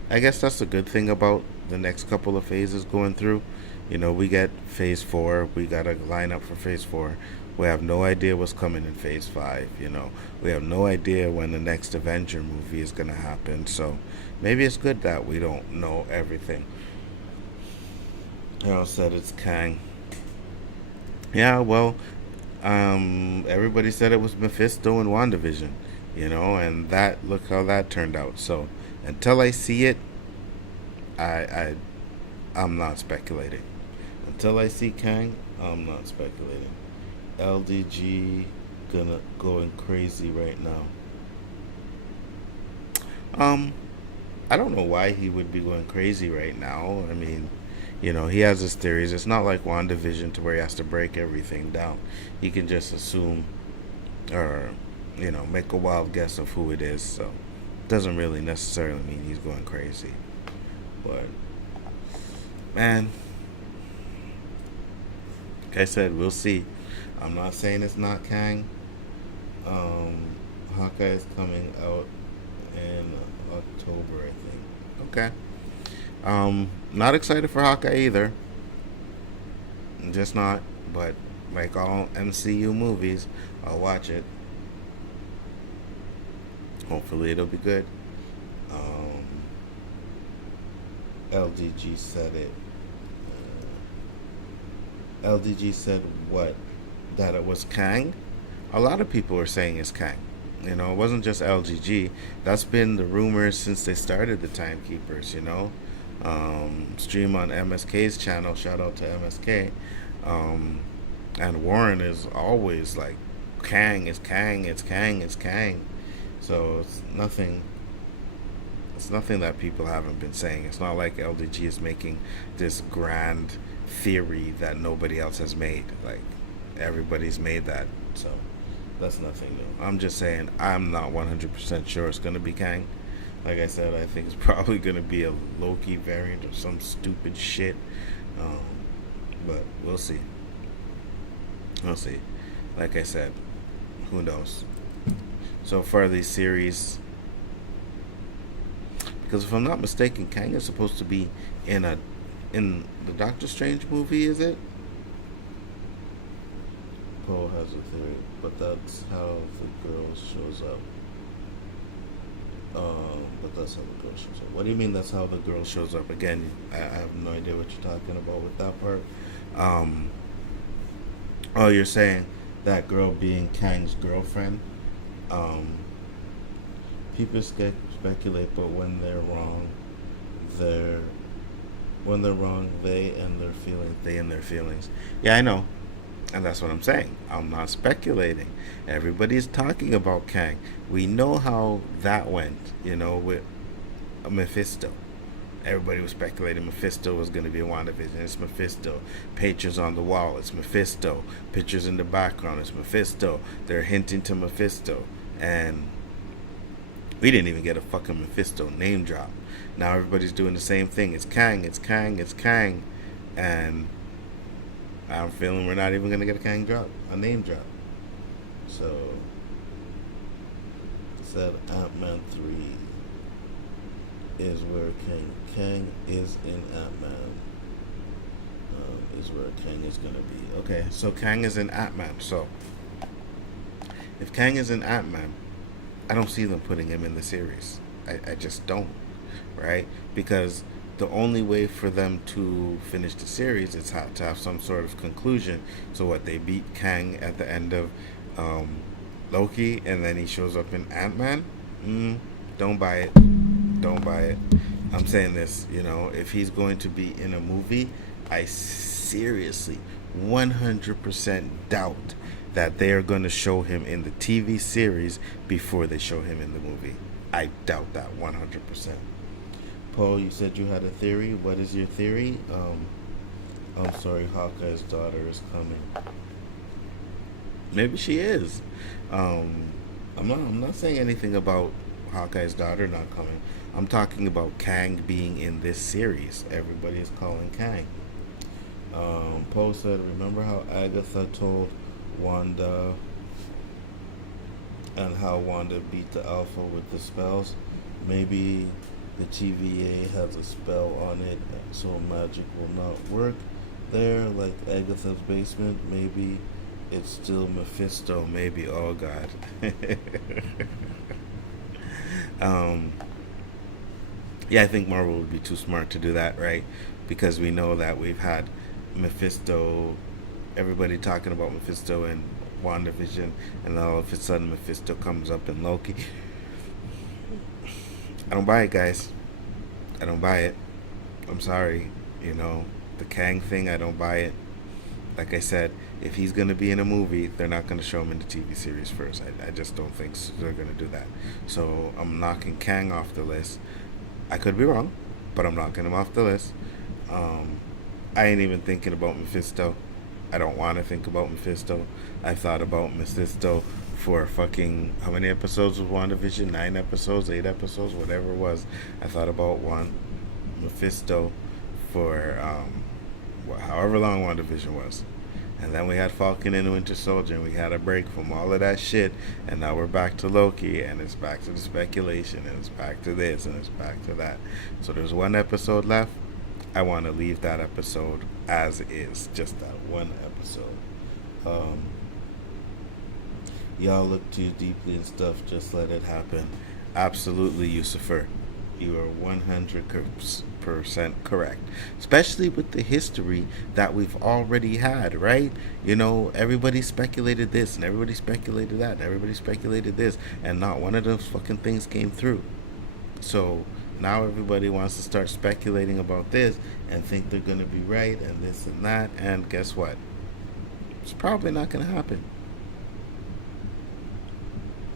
I guess that's the good thing about the next couple of phases going through. We get phase 4. We got a lineup for phase 4. We have no idea what's coming in phase 5. We have no idea when the next Avenger movie is gonna happen. So maybe it's good that we don't know everything. Said it's Kang. Yeah, well, everybody said it was Mephisto in WandaVision, and that, look how that turned out. So until I see it, I I'm not speculating. Until I see Kang, I'm not speculating. LDG gonna going crazy right now. Um, I don't know why he would be going crazy right now. I mean, he has his theories. It's not like WandaVision to where he has to break everything down. He can just assume or, make a wild guess of who it is. So it doesn't really necessarily mean he's going crazy. But, man, like I said, we'll see. I'm not saying it's not Kang. Hawkeye is coming out in October, I think. Okay. Not excited for Hawkeye either. Just not. But like all MCU movies, I'll watch it. Hopefully it'll be good. Um, LDG said it. LDG said what? That it was Kang? A lot of people are saying it's Kang. It wasn't just LGG. That's been the rumors since they started the Timekeepers, Stream on MSK's channel. Shout out to MSK. And Warren is always like, Kang, it's Kang, it's Kang, it's Kang. So it's nothing. It's nothing that people haven't been saying. It's not like LDG is making this grand theory that nobody else has made. Like, everybody's made that. So that's nothing new. I'm just saying I'm not 100% sure it's going to be Kang. Like I said, I think it's probably going to be a Loki variant or some stupid shit. But we'll see. We'll see. Like I said, who knows? So far, these series, because if I'm not mistaken, Kang is supposed to be in the Doctor Strange movie, is it? Poe has a theory, but that's how the girl shows up. But that's how the girl shows up. What do you mean that's how the girl shows up? Again, I have no idea what you're talking about with that part. Um, oh, you're saying that girl being Kang's girlfriend? Um, People speculate, but they're when they're wrong, they and their feelings. Yeah, I know. And that's what I'm saying. I'm not speculating. Everybody's talking about Kang. We know how that went, with Mephisto. Everybody was speculating Mephisto was going to be a WandaVision. It's Mephisto. Pictures on the wall. It's Mephisto. Pictures in the background. It's Mephisto. They're hinting to Mephisto. And we didn't even get a fucking Mephisto name drop. Now everybody's doing the same thing. It's Kang. It's Kang. It's Kang. And I'm feeling we're not even going to get a name drop. So, said Ant-Man 3 is where Kang is in Ant-Man. Is where Kang is going to be. Okay, so Kang is in Ant-Man. So, if Kang is in Ant-Man, I don't see them putting him in the series. I just don't, right? Because the only way for them to finish the series is to have some sort of conclusion. So what, they beat Kang at the end of Loki, and then he shows up in Ant-Man? Don't buy it. Don't buy it. I'm saying this, if he's going to be in a movie, I seriously 100% doubt that they are going to show him in the TV series before they show him in the movie. I doubt that 100%. Paul, you said you had a theory. What is your theory? I'm sorry, Hawkeye's daughter is coming. Maybe she is. I'm not saying anything about Hawkeye's daughter not coming. I'm talking about Kang being in this series. Everybody is calling Kang. Poe said, remember how Agatha told Wanda and how Wanda beat the Alpha with the spells? Maybe the TVA has a spell on it, so magic will not work there, like Agatha's basement. Maybe it's still Mephisto. Maybe. Oh, God. Yeah, I think Marvel would be too smart to do that, right? Because we know that we've had Mephisto, everybody talking about Mephisto and WandaVision, and then all of a sudden Mephisto comes up in Loki. I don't buy it, guys. I don't buy it. I'm sorry. The Kang thing, I don't buy it. Like I said, if he's going to be in a movie, they're not going to show him in the TV series first. I just don't think they're going to do that. So I'm knocking Kang off the list. I could be wrong, but I'm knocking him off the list. I ain't even thinking about Mephisto. I don't want to think about Mephisto. I thought about Mephisto for fucking, how many episodes of WandaVision? 9 episodes, 8 episodes, whatever it was. I thought about Mephisto for however long WandaVision was. And then we had Falcon and Winter Soldier, and we had a break from all of that shit, and now we're back to Loki, and it's back to the speculation, and it's back to this, and it's back to that. So there's one episode left. I want to leave that episode as is, just that one episode. Y'all look too deeply and stuff, just let it happen. Absolutely, Yusufer. You are 100% correct. Especially with the history that we've already had, right? Everybody speculated this, and everybody speculated that, and everybody speculated this, and not one of those fucking things came through. So now everybody wants to start speculating about this and think they're going to be right and this and that, and guess what? It's probably not going to happen.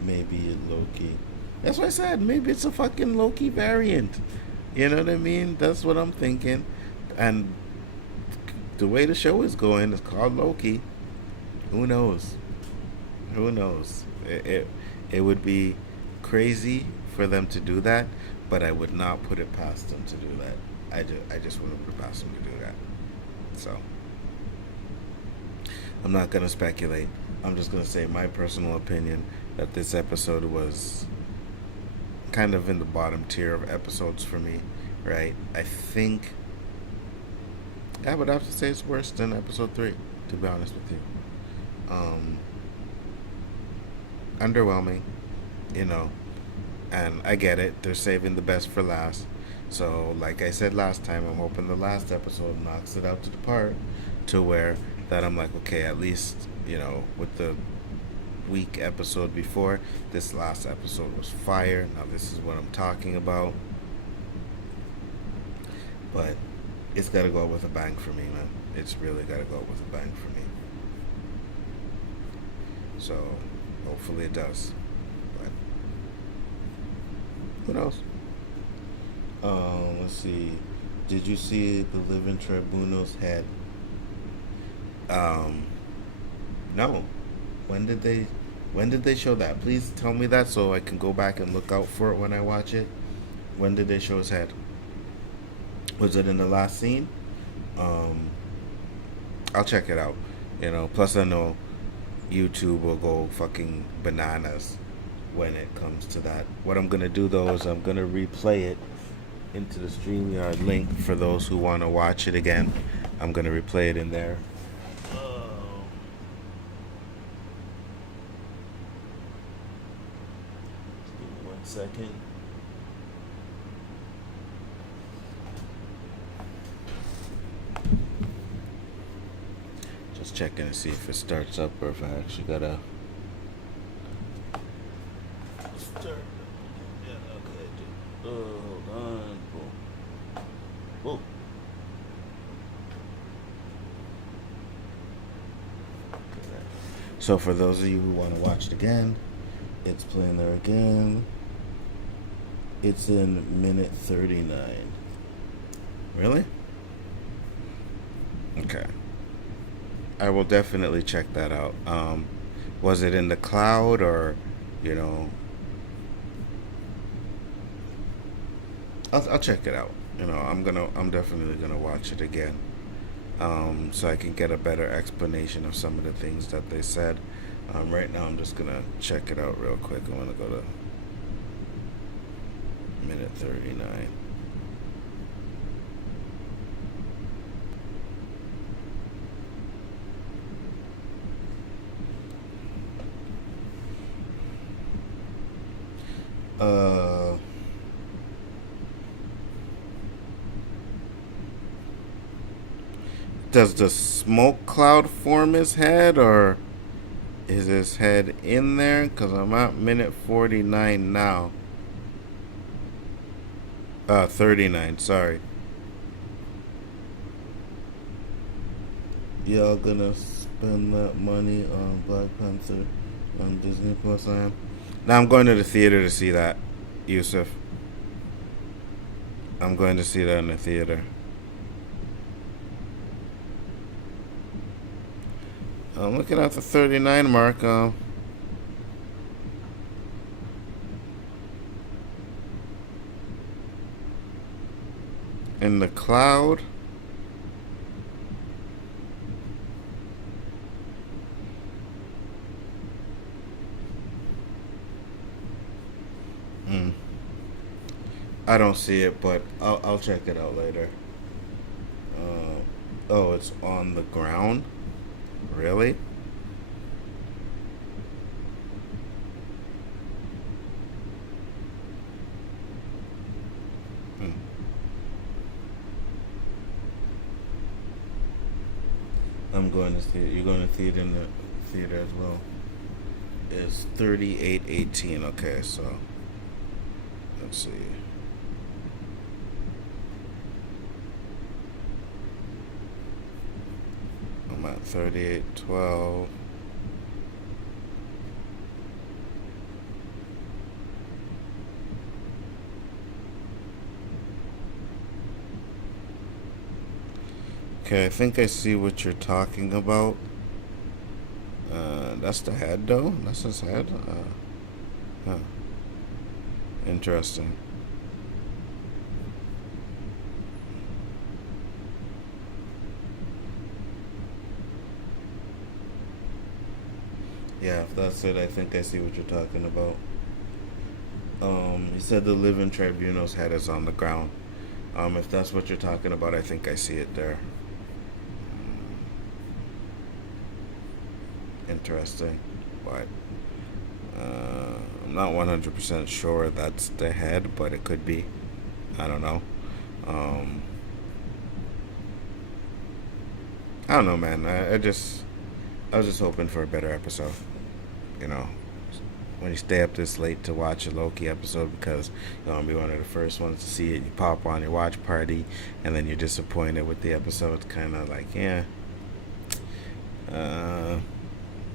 Maybe Loki. That's what I said. Maybe it's a fucking Loki variant. You know what I mean? That's what I'm thinking. And the way the show is going, it's called Loki. Who knows? Who knows? It would be crazy for them to do that, but I would not put it past them to do that. I just wouldn't put it past them to do that. So I'm not gonna speculate. I'm just gonna say my personal opinion that this episode was kind of in the bottom tier of episodes for me, right? I think I would have to say it's worse than episode 3, to be honest with you. Underwhelming, And I get it. They're saving the best for last. So, like I said last time, I'm hoping the last episode knocks it out to the part to where that I'm like, okay, at least, with the week episode before, this last episode was fire. Now, this is what I'm talking about. But it's got to go out with a bang for me, man. It's really got to go out with a bang for me. So, hopefully it does. But who knows? Let's see. Did you see the Living Tribunal's head? No. When did they show that? Please tell me that so I can go back and look out for it when I watch it. When did they show his head? Was it in the last scene? I'll check it out. Plus I know YouTube will go fucking bananas when it comes to that. What I'm gonna do though is I'm gonna replay it into the StreamYard link for those who want to watch it again. I'm gonna replay it in there. Just give me 1 second. Just checking to see if it starts up or if I actually gotta start. Yeah, okay. Hold on. Boom. Whoa. So for those of you who want to watch it again, it's playing there again. It's in minute 39. Really? Okay. I will definitely check that out. Was it in the cloud or, I'll check it out. I'm definitely gonna watch it again, so I can get a better explanation of some of the things that they said. Right now, I'm just gonna check it out real quick. I'm gonna go to minute 39. Does the smoke cloud form his head, or is his head in there? Because I'm at minute 49 now. 39, sorry. Y'all gonna spend that money on Black Panther on Disney Plus? I am. Now I'm going to the theater to see that, Yusuf. I'm going to see that in the theater. I'm looking at the 39 mark. In the cloud. I don't see it, but I'll check it out later. Oh, it's on the ground? Really? I'm going to see it. You're going to see it in the theater as well. It's 38.18. Okay, so let's see. I'm at 38.12. Okay, I think I see what you're talking about. That's the head, though? That's his head? Huh. Interesting. Yeah, if that's it, I think I see what you're talking about. He said the Living Tribunal's head is on the ground. If that's what you're talking about, I think I see it there. Interesting. But I'm not 100% sure that's the head, but it could be. I don't know. Um, I don't know, man. I was just hoping for a better episode. You know, when you stay up this late to watch a Loki episode because you want to be one of the first ones to see it, you pop on your watch party, and then you're disappointed with the episode. It's kind of like, yeah, uh,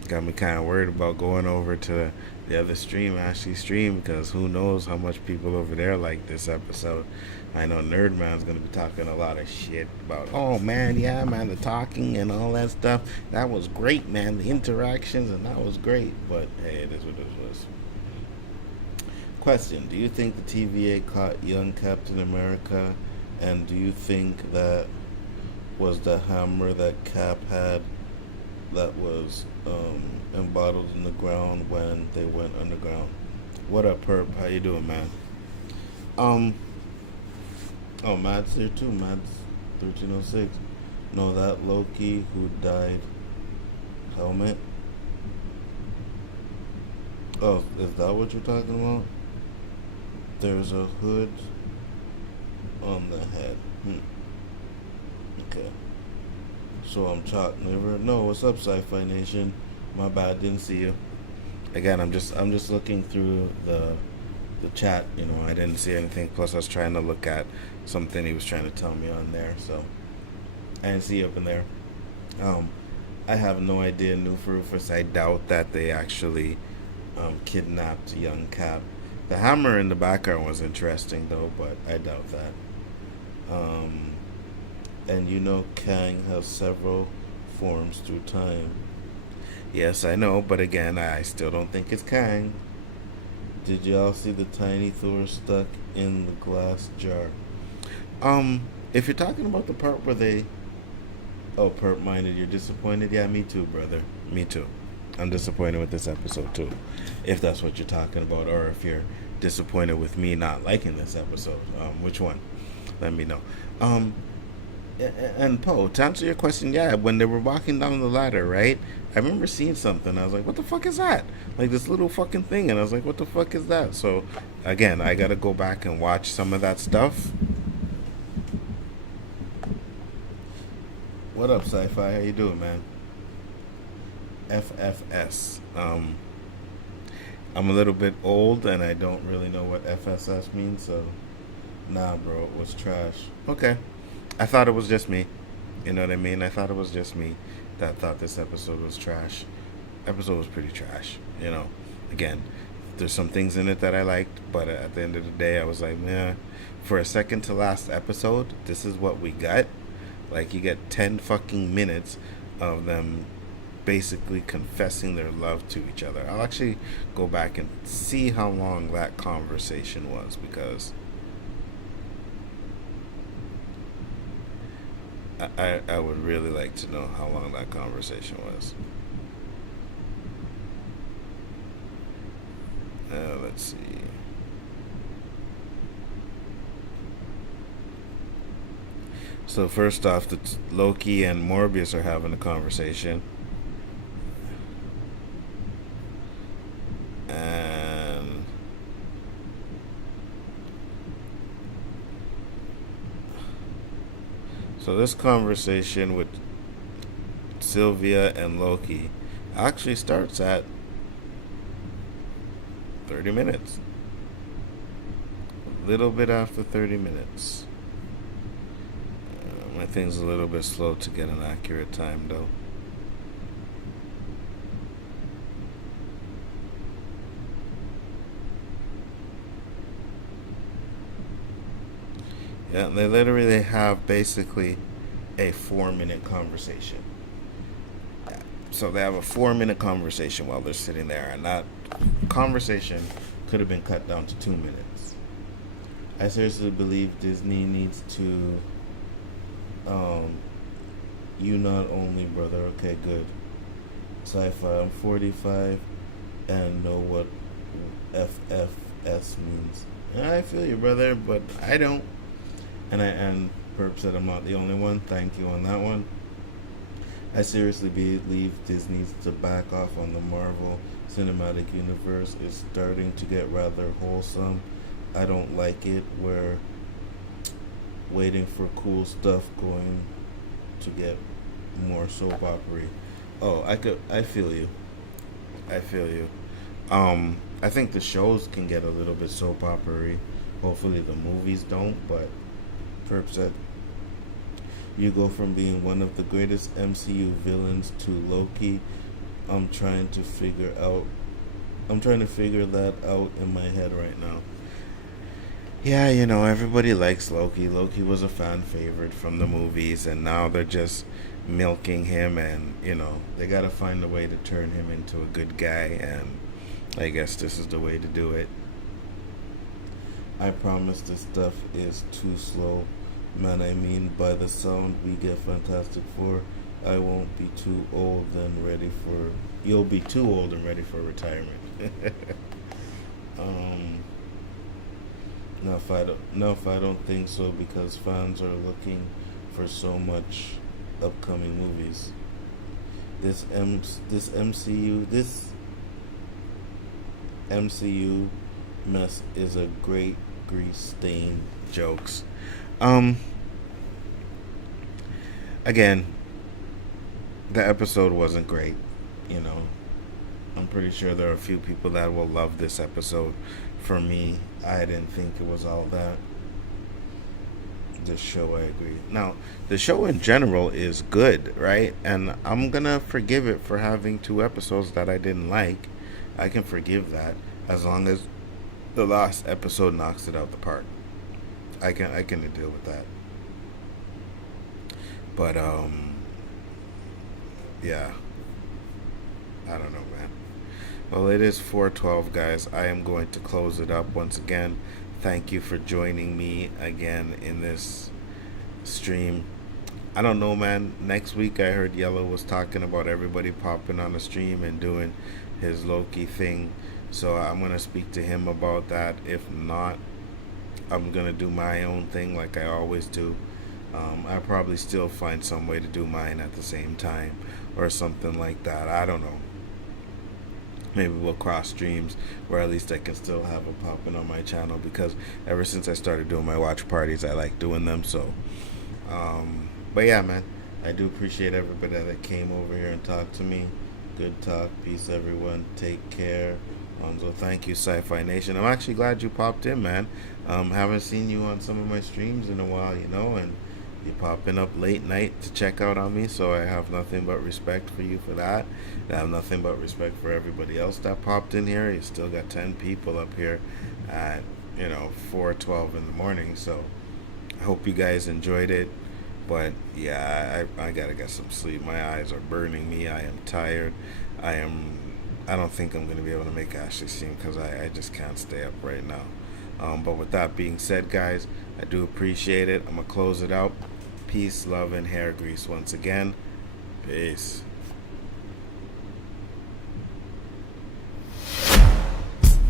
got me kind of worried about going over to the other stream, actually stream, because who knows how much people over there like this episode. I know Nerdman's gonna be talking a lot of shit about, oh man, yeah, man, the talking and all that stuff. That was great, man. The interactions and that was great. But hey, it is what it was. Question: do you think the TVA caught young Captain America? And do you think that was the hammer that Cap had that was embottled in the ground when they went underground? What up, Perp? How you doing, man? Um. Oh, Matt's here too. Matt's 1306. No, that Loki who died. Helmet. Oh, is that what you're talking about? There's a hood on the head. Okay. So I'm chalk liver. No, what's up, Sci-Fi Nation? My bad, didn't see you. Again, I'm just looking through the chat. You know, I didn't see anything. Plus, I was trying to look at something he was trying to tell me on there, so I didn't see you up in there. Um, I have no idea, New for Rufus. I doubt that they actually kidnapped young Cap. The hammer in the background was interesting though, but I doubt that. Um, and you know, Kang has several forms through time. Yes, I know, but again, I still don't think it's Kang. Did y'all see the tiny Thor stuck in the glass jar? If you're talking about the part where they, oh, perp minded, you're disappointed. Yeah, me too, brother. Me too. I'm disappointed with this episode too, if that's what you're talking about, or if you're disappointed with me not liking this episode. Which one? Let me know. Um, and Poe, to answer your question, yeah, when they were walking down the ladder, right? I remember seeing something. I was like, "What the fuck is that?" Like this little fucking thing, and I was like, "What the fuck is that?" So, again, I gotta go back and watch some of that stuff. What up, Sci-Fi? How you doing, man? FFS. I'm a little bit old, and I don't really know what FSS means. So, nah, bro, it was trash. Okay, I thought it was just me. You know what I mean? I thought it was just me that thought this episode was trash. Episode was pretty trash. You know, again, there's some things in it that I liked, but at the end of the day, I was like, yeah. For a second to last episode, this is what we got. Like, you get 10 fucking minutes of them basically confessing their love to each other. I'll actually go back and see how long that conversation was, because I would really like to know how long that conversation was. Let's see. So first off, Loki and Morbius are having a conversation, and so this conversation with Sylvia and Loki actually starts at 30 minutes. A little bit after 30 minutes. My thing's a little bit slow to get an accurate time, though. Yeah, they literally have basically a 4-minute conversation. So they have a 4-minute conversation while they're sitting there, and that conversation could have been cut down to 2 minutes. I seriously believe Disney needs to. You not only, brother. Okay, good. Sci-fi. I'm 45 and know what FFS means. I feel you, brother, but I don't. And Perp said I'm not the only one. Thank you on that one. I seriously believe Disney needs to back off on the Marvel Cinematic Universe. It's starting to get rather wholesome. I don't like it. We're waiting for cool stuff going to get more soap opera. Oh, I feel you. I feel you. I think the shows can get a little bit soap opera. Hopefully the movies don't, but Perp said you go from being one of the greatest MCU villains to Loki. I'm trying to figure that out in my head right now. Yeah, everybody likes Loki. Loki was a fan favorite from the movies, and now they're just milking him, and, they gotta find a way to turn him into a good guy, and I guess this is the way to do it. I promise this stuff is too slow. Man, I mean, by the sound we get Fantastic Four, I won't be too old and ready for... You'll be too old and ready for retirement. No, if I don't think so, because fans are looking for so much upcoming movies. This MCU mess is a great grease stain. Jokes. Again, the episode wasn't great. I'm pretty sure there are a few people that will love this episode. For me, I didn't think it was all that. The show, I agree. Now, the show in general is good, right? And I'm gonna forgive it for having 2 episodes that I didn't like. I can forgive that as long as the last episode knocks it out the park. I can deal with that. But yeah, I don't know, man. Well, it is 4:12, guys. I am going to close it up once again. Thank you for joining me again in this stream. I don't know, man. Next week, I heard Yellow was talking about everybody popping on the stream and doing his Loki thing. So I'm going to speak to him about that. If not, I'm going to do my own thing like I always do. I'll probably still find some way to do mine at the same time or something like that. I don't know. Maybe we'll cross streams where at least I can still have it popping on my channel, because ever since I started doing my watch parties, I like doing them. So, but yeah, man, I do appreciate everybody that came over here and talked to me. Good talk. Peace, everyone. Take care. So thank you, Sci-Fi Nation. I'm actually glad you popped in, man. Haven't seen you on some of my streams in a while, and you're popping up late night to check out on me, so I have nothing but respect for you for that. I have nothing but respect for everybody else that popped in here. You still got 10 people up here at 4:12 in the morning, so I hope you guys enjoyed it. But yeah, I gotta get some sleep. My eyes are burning me. I am tired. I don't think I'm gonna be able to make Ashley's stream because I just can't stay up right now. But with that being said, guys, I do appreciate it. I'm gonna close it out. Peace, love, and hair grease once again. Peace.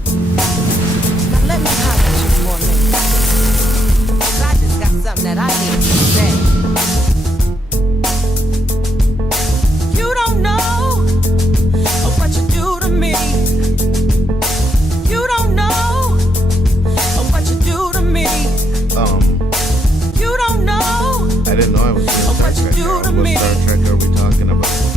Now let me holler at you for a minute. 'Cause I just got something that I need to say. You don't know what you do to me. You don't know what you do to me. You don't know I didn't know I was doing Star Trek. what you do to me. What Star Trek are we talking about?